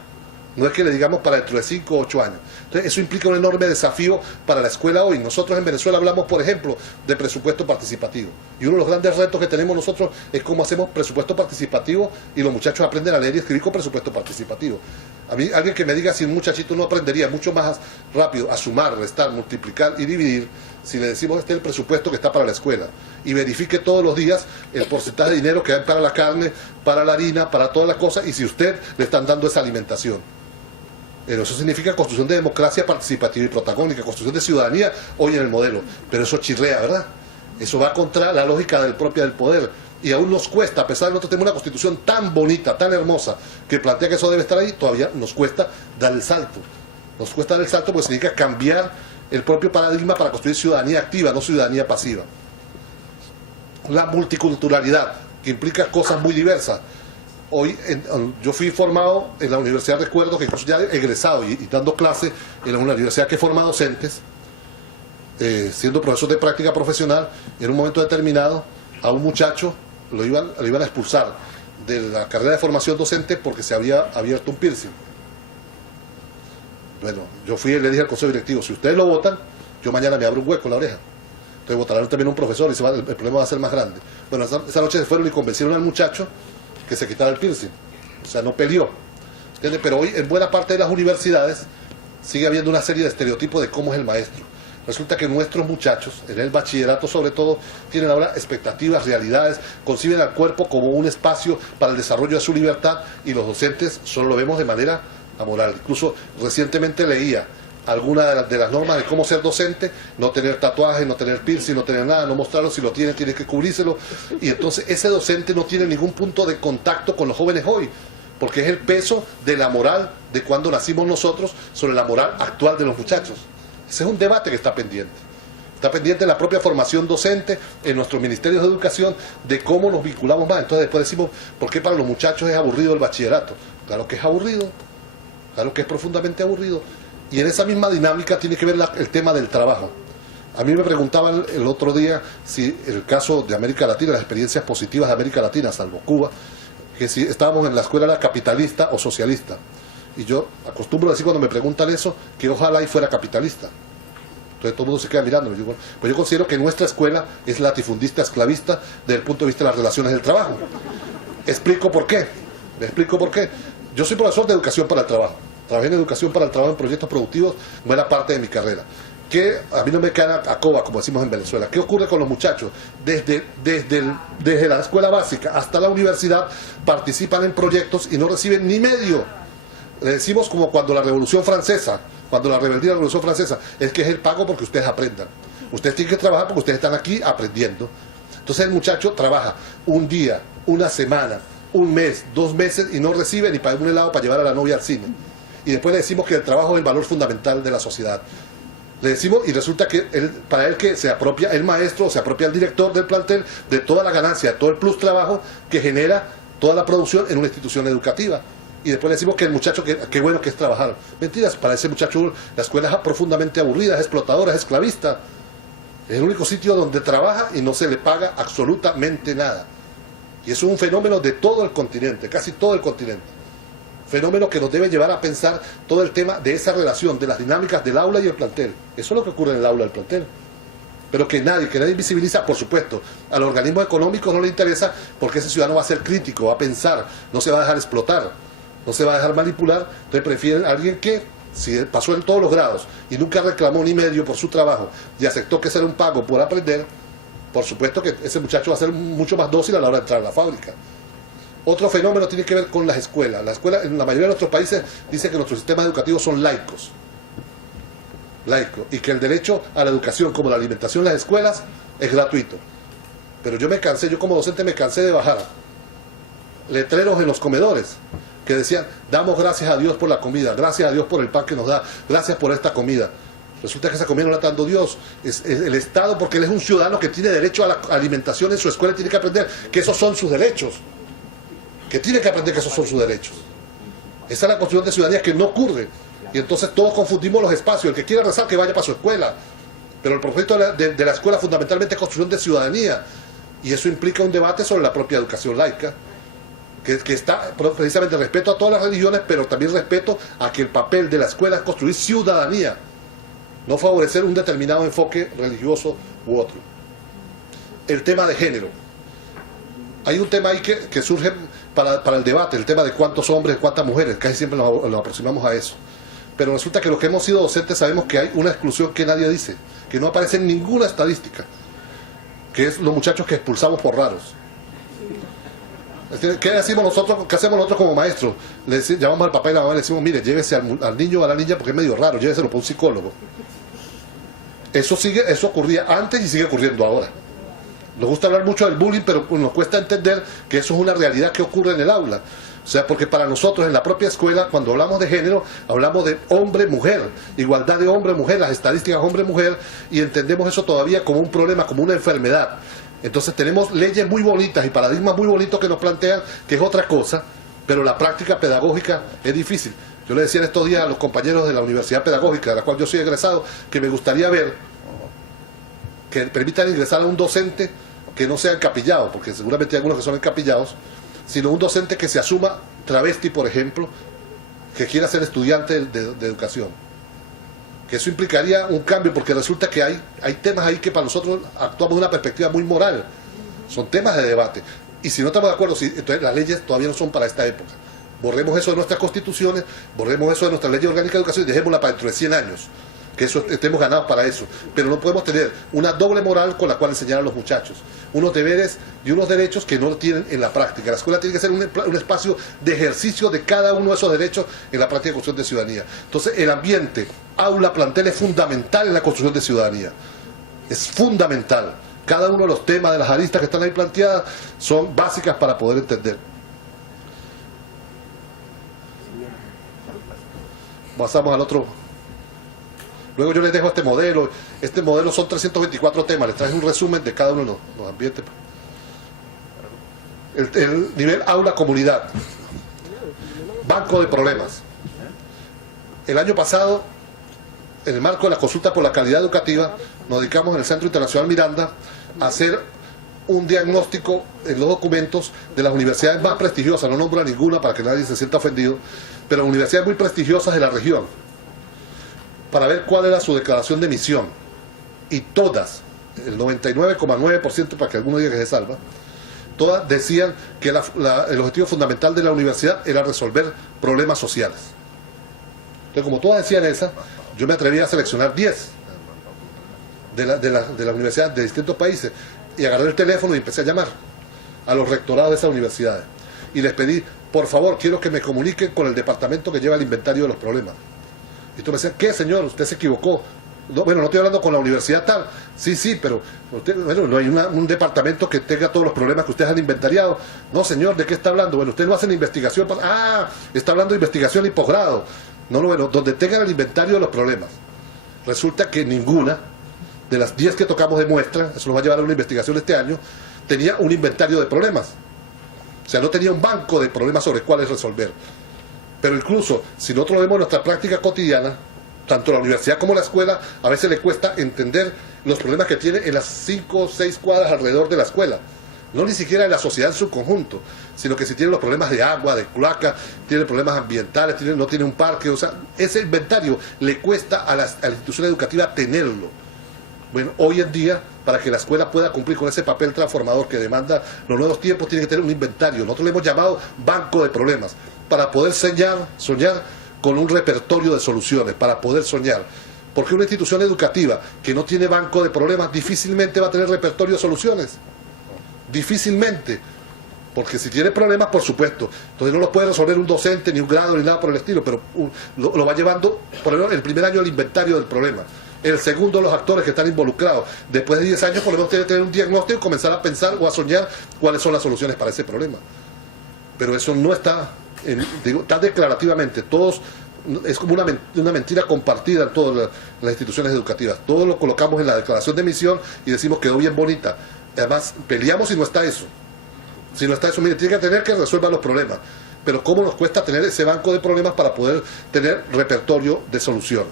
No es que le digamos para dentro de 5 o 8 años. Entonces, eso implica un enorme desafío para la escuela hoy. Nosotros en Venezuela hablamos, por ejemplo, de presupuesto participativo. Y uno de los grandes retos que tenemos nosotros es cómo hacemos presupuesto participativo y los muchachos aprenden a leer y escribir con presupuesto participativo. A mí, alguien que me diga si un muchachito no aprendería mucho más rápido a sumar, restar, multiplicar y dividir, si le decimos este es el presupuesto que está para la escuela, y verifique todos los días el porcentaje de dinero que hay para la carne, para la harina, para todas las cosas, y si usted le están dando esa alimentación. Pero eso significa construcción de democracia participativa y protagónica, construcción de ciudadanía hoy en el modelo. Pero eso chirrea, ¿verdad? Eso va contra la lógica del poder. Y aún nos cuesta, a pesar de que nosotros tenemos una constitución tan bonita, tan hermosa, que plantea que eso debe estar ahí, todavía nos cuesta dar el salto. Nos cuesta dar el salto porque significa cambiar el propio paradigma para construir ciudadanía activa, no ciudadanía pasiva. La multiculturalidad, que implica cosas muy diversas. Hoy yo fui formado en la Universidad, recuerdo que incluso ya egresado y dando clase en una universidad que forma docentes, siendo profesor de práctica profesional, en un momento determinado a un muchacho lo iban a expulsar de la carrera de formación docente porque se había abierto un piercing. Bueno, yo fui y le dije al consejo directivo, si ustedes lo votan, yo mañana me abro un hueco en la oreja. Entonces votarán también un profesor y el problema va a ser más grande. Bueno, esa noche se fueron y convencieron al muchacho que se quitara el piercing. O sea, no peleó. ¿Entiendes? Pero hoy en buena parte de las universidades sigue habiendo una serie de estereotipos de cómo es el maestro. El Resulta que nuestros muchachos, en el bachillerato sobre todo, tienen ahora expectativas, realidades, conciben al cuerpo como un espacio para el desarrollo de su libertad y los docentes solo lo vemos de manera amoral. Incluso recientemente leía alguna de las normas de cómo ser docente: no tener tatuajes, no tener piercing, no tener nada, no mostrarlo, si lo tiene que cubrírselo, y entonces ese docente no tiene ningún punto de contacto con los jóvenes hoy, porque es el peso de la moral de cuando nacimos nosotros sobre la moral actual de los muchachos. Ese es un debate que está pendiente. Está pendiente la propia formación docente en nuestros ministerios de educación, de cómo nos vinculamos más. Entonces después decimos, ¿por qué para los muchachos es aburrido el bachillerato? Claro que es aburrido, claro que es profundamente aburrido. Y en esa misma dinámica tiene que ver el tema del trabajo. A mí me preguntaban el otro día si el caso de América Latina, las experiencias positivas de América Latina, salvo Cuba, que si estábamos en la escuela era capitalista o socialista. Y yo acostumbro a decir cuando me preguntan eso, que ojalá y fuera capitalista. Entonces todo el mundo se queda mirando. Digo, pues yo considero que nuestra escuela es latifundista, esclavista, desde el punto de vista de las relaciones del trabajo. Explico por qué. Le explico por qué. Yo soy profesor de educación para el trabajo. Trabajé en educación para el trabajo en proyectos productivos buena parte de mi carrera. Que a mí no me queda a coba, como decimos en Venezuela. ¿Qué ocurre con los muchachos? Desde la escuela básica hasta la universidad participan en proyectos y no reciben ni medio. Le decimos como cuando la Revolución Francesa, cuando la rebeldía de la Revolución Francesa, es que es el pago porque ustedes aprendan. Ustedes tienen que trabajar porque ustedes están aquí aprendiendo. Entonces el muchacho trabaja un día, una semana, un mes, 2 meses y no recibe ni para un helado para llevar a la novia al cine. Y después le decimos que el trabajo es el valor fundamental de la sociedad. Le decimos, y resulta que para él que se apropia el maestro, o se apropia el director del plantel de toda la ganancia, de todo el plus trabajo que genera toda la producción en una institución educativa. Y después le decimos que el muchacho, qué bueno que es trabajar. Mentiras, para ese muchacho la escuela es profundamente aburrida, es explotadora, es esclavista. Es el único sitio donde trabaja y no se le paga absolutamente nada. Y eso es un fenómeno de todo el continente, casi todo el continente. Fenómeno que nos debe llevar a pensar todo el tema de esa relación, de las dinámicas del aula y el plantel. Eso es lo que ocurre en el aula y el plantel. Pero que nadie invisibiliza, por supuesto. Al organismo económico no le interesa porque ese ciudadano va a ser crítico, va a pensar, no se va a dejar explotar, no se va a dejar manipular. Entonces prefieren a alguien que, si pasó en todos los grados y nunca reclamó ni medio por su trabajo y aceptó que ese era un pago por aprender, por supuesto que ese muchacho va a ser mucho más dócil a la hora de entrar a la fábrica. Otro fenómeno tiene que ver con las escuelas. La escuela, en la mayoría de nuestros países, dice que nuestros sistemas educativos son laicos. Y que el derecho a la educación, como la alimentación en las escuelas, es gratuito. Pero yo como docente me cansé de bajar letreros en los comedores que decían, damos gracias a Dios por la comida, gracias a Dios por el pan que nos da, gracias por esta comida. Resulta que esa comida no la está dando Dios, es el Estado, porque él es un ciudadano que tiene derecho a la alimentación en su escuela y tiene que aprender que esos son sus derechos. Que tiene que aprender que esos son sus derechos. Esa es la construcción de ciudadanía que no ocurre. Y entonces todos confundimos los espacios. El que quiere rezar, que vaya para su escuela. Pero el propósito de la escuela fundamentalmente es construcción de ciudadanía. Y eso implica un debate sobre la propia educación laica. Que está precisamente respeto a todas las religiones, pero también respeto a que el papel de la escuela es construir ciudadanía. No favorecer un determinado enfoque religioso u otro. El tema de género. Hay un tema ahí que surge para el debate, el tema de cuántos hombres, cuántas mujeres, casi siempre nos aproximamos a eso. Pero resulta que los que hemos sido docentes sabemos que hay una exclusión que nadie dice, que no aparece en ninguna estadística, que es los muchachos que expulsamos por raros. ¿Qué decimos nosotros? ¿Qué hacemos nosotros como maestros? Llamamos al papá y la mamá y le decimos, mire, llévese al niño o a la niña porque es medio raro, lléveselo para un psicólogo. Eso ocurría antes y sigue ocurriendo ahora. Nos gusta hablar mucho del bullying, pero nos cuesta entender que eso es una realidad que ocurre en el aula. O sea, porque para nosotros en la propia escuela, cuando hablamos de género, hablamos de hombre-mujer, igualdad de hombre-mujer, las estadísticas hombre-mujer, y entendemos eso todavía como un problema, como una enfermedad. Entonces tenemos leyes muy bonitas y paradigmas muy bonitos que nos plantean que es otra cosa, pero la práctica pedagógica es difícil. Yo le decía en estos días a los compañeros de la Universidad Pedagógica, de la cual yo soy egresado, que me gustaría ver que permitan ingresar a un docente que no sea encapillado, porque seguramente hay algunos que son encapillados, sino un docente que se asuma travesti, por ejemplo, que quiera ser estudiante de educación. Que eso implicaría un cambio, porque resulta que hay temas ahí que para nosotros actuamos de una perspectiva muy moral. Son temas de debate. Y si no estamos de acuerdo, entonces las leyes todavía no son para esta época. Borremos eso de nuestras constituciones, borremos eso de nuestra ley orgánica de educación y dejémosla para dentro de 100 años. que eso estemos ganados para eso, pero no podemos tener una doble moral con la cual enseñar a los muchachos, unos deberes y unos derechos que no tienen en la práctica. La escuela tiene que ser un espacio de ejercicio de cada uno de esos derechos en la práctica de construcción de ciudadanía. Entonces el ambiente, aula, plantel es fundamental en la construcción de ciudadanía, es fundamental. Cada uno de los temas de las aristas que están ahí planteadas son básicas para poder entender. Pasamos al otro. Luego yo les dejo este modelo. Este modelo son 324 temas. Les traje un resumen de cada uno de los ambientes. El nivel aula-comunidad. Banco de problemas. El año pasado, en el marco de la consulta por la calidad educativa, nos dedicamos en el Centro Internacional Miranda a hacer un diagnóstico en los documentos de las universidades más prestigiosas, no nombro a ninguna para que nadie se sienta ofendido, pero universidades muy prestigiosas de la región, para ver cuál era su declaración de misión. Y todas, el 99,9%, para que alguno diga que se salva, todas decían que el objetivo fundamental de la universidad era resolver problemas sociales. Entonces, como todas decían esa, yo me atreví a seleccionar 10 de las universidades de distintos países, y agarré el teléfono y empecé a llamar a los rectorados de esas universidades y les pedí, por favor, quiero que me comuniquen con el departamento que lleva el inventario de los problemas. Y tú me decías, ¿qué, señor? Usted se equivocó. No, bueno, no estoy hablando con la universidad tal. Sí, pero bueno, no hay un departamento que tenga todos los problemas que ustedes han inventariado. No, señor, ¿de qué está hablando? Bueno, ustedes no hacen investigación. Está hablando de investigación y posgrado. No, bueno, donde tengan el inventario de los problemas. Resulta que ninguna de las 10 que tocamos de muestra, eso nos va a llevar a una investigación este año, tenía un inventario de problemas. O sea, no tenía un banco de problemas sobre cuáles resolver. Pero incluso, si nosotros lo vemos en nuestra práctica cotidiana, tanto la universidad como la escuela, a veces le cuesta entender los problemas que tiene en las 5 o 6 cuadras alrededor de la escuela. No ni siquiera en la sociedad en su conjunto, sino que si tiene los problemas de agua, de cloaca, tiene problemas ambientales, no tiene un parque, o sea, ese inventario le cuesta a la institución educativa tenerlo. Bueno, hoy en día, para que la escuela pueda cumplir con ese papel transformador que demanda los nuevos tiempos, tiene que tener un inventario. Nosotros le hemos llamado banco de problemas, para poder soñar con un repertorio de soluciones, para poder soñar. Porque una institución educativa que no tiene banco de problemas difícilmente va a tener repertorio de soluciones. Difícilmente. Porque si tiene problemas, por supuesto, entonces no los puede resolver un docente, ni un grado, ni nada por el estilo, pero lo va llevando, por ejemplo, el primer año el inventario del problema. El segundo, los actores que están involucrados. Después de 10 años, por lo menos tiene que tener un diagnóstico y comenzar a pensar o a soñar cuáles son las soluciones para ese problema. Pero eso no está, está declarativamente. Todos, es como una mentira compartida en todas las instituciones educativas. Todos lo colocamos en la declaración de misión y decimos quedó bien bonita. Además, peleamos si no está eso. Si no está eso, mire, tiene que tener que resolver los problemas. Pero ¿cómo nos cuesta tener ese banco de problemas para poder tener repertorio de solución?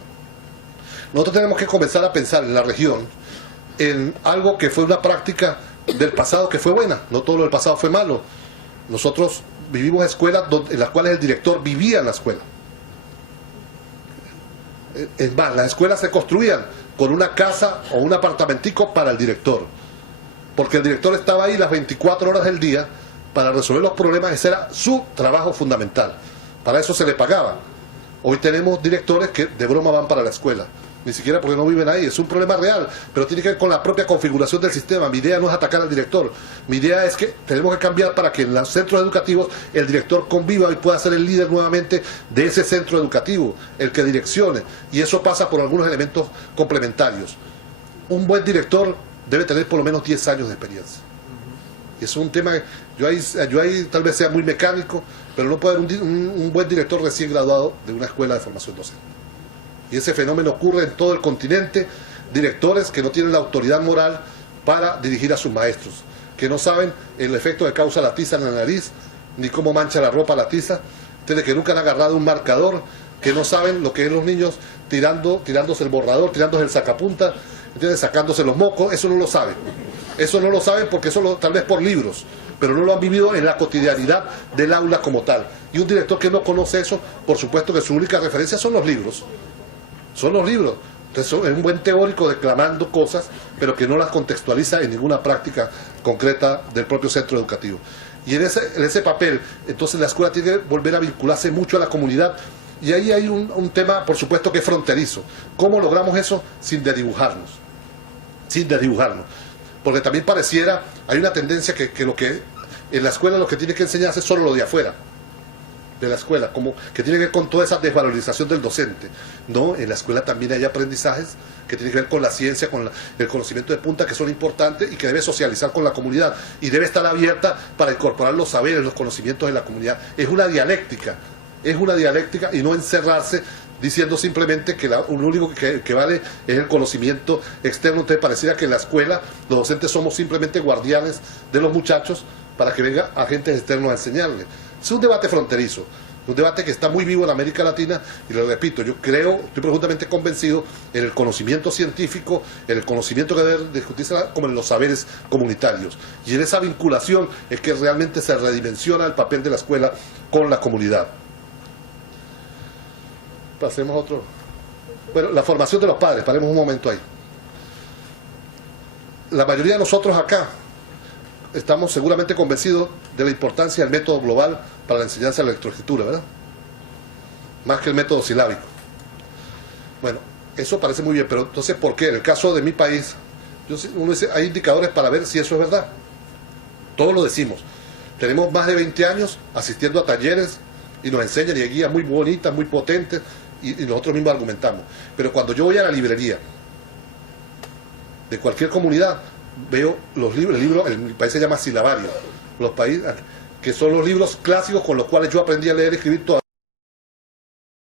Nosotros tenemos que comenzar a pensar en la región en algo que fue una práctica del pasado que fue buena. No todo lo del pasado fue malo. Nosotros vivimos escuelas en las cuales el director vivía en la escuela. Es más, las escuelas se construían con una casa o un apartamentico para el director. Porque el director estaba ahí las 24 horas del día para resolver los problemas. Ese era su trabajo fundamental. Para eso se le pagaba. Hoy tenemos directores que de broma van para la escuela. Ni siquiera porque no viven ahí, es un problema real, pero tiene que ver con la propia configuración del sistema. Mi idea no es atacar al director, mi idea es que tenemos que cambiar para que en los centros educativos el director conviva y pueda ser el líder nuevamente de ese centro educativo, el que direccione, y eso pasa por algunos elementos complementarios. Un buen director debe tener por lo menos 10 años de experiencia. Y es un tema, yo ahí tal vez sea muy mecánico, pero no puede haber un buen director recién graduado de una escuela de formación docente. Y ese fenómeno ocurre en todo el continente, directores que no tienen la autoridad moral para dirigir a sus maestros, que no saben el efecto que causa la tiza en la nariz, ni cómo mancha la ropa la tiza, que nunca han agarrado un marcador, que no saben lo que es los niños tirándose el borrador, tirándose el sacapunta, sacándose los mocos. Eso no lo saben. Eso no lo saben porque eso tal vez por libros, pero no lo han vivido en la cotidianidad del aula como tal. Y un director que no conoce eso, por supuesto que su única referencia son los libros. Son los libros. Entonces es un buen teórico declamando cosas, pero que no las contextualiza en ninguna práctica concreta del propio centro educativo. Y en ese papel, entonces la escuela tiene que volver a vincularse mucho a la comunidad, Y ahí hay un tema, por supuesto, que es fronterizo. ¿Cómo logramos eso sin desdibujarnos? Sin desdibujarnos. Porque también pareciera, hay una tendencia que lo que en la escuela lo que tiene que enseñarse es solo lo de afuera de la escuela, como que tiene que ver con toda esa desvalorización del docente. No, en la escuela también hay aprendizajes que tienen que ver con la ciencia, con el conocimiento de punta, que son importantes y que debe socializar con la comunidad y debe estar abierta para incorporar los saberes, los conocimientos de la comunidad. Es una dialéctica y no encerrarse diciendo simplemente que lo único que vale es el conocimiento externo. Entonces pareciera que en la escuela los docentes somos simplemente guardianes de los muchachos para que venga agentes externos a enseñarles. Es un debate fronterizo, un debate que está muy vivo en América Latina y lo repito, yo creo, estoy profundamente convencido en el conocimiento científico, en el conocimiento que debe discutirse como en los saberes comunitarios. Y en esa vinculación es que realmente se redimensiona el papel de la escuela con la comunidad. Pasemos a otro. Bueno, la formación de los padres, paremos un momento ahí. La mayoría de nosotros acá estamos seguramente convencidos de la importancia del método global para la enseñanza de la lectoescritura, ¿verdad? Más que el método silábico. Bueno, eso parece muy bien, pero entonces, ¿por qué? En el caso de mi país, uno dice, hay indicadores para ver si eso es verdad. Todos lo decimos. Tenemos más de 20 años asistiendo a talleres y nos enseñan y hay guías muy bonitas, muy potentes, y nosotros mismos argumentamos. Pero cuando yo voy a la librería de cualquier comunidad, veo los libros, en mi país se llama silabario, que son los libros clásicos con los cuales yo aprendí a leer y escribir toda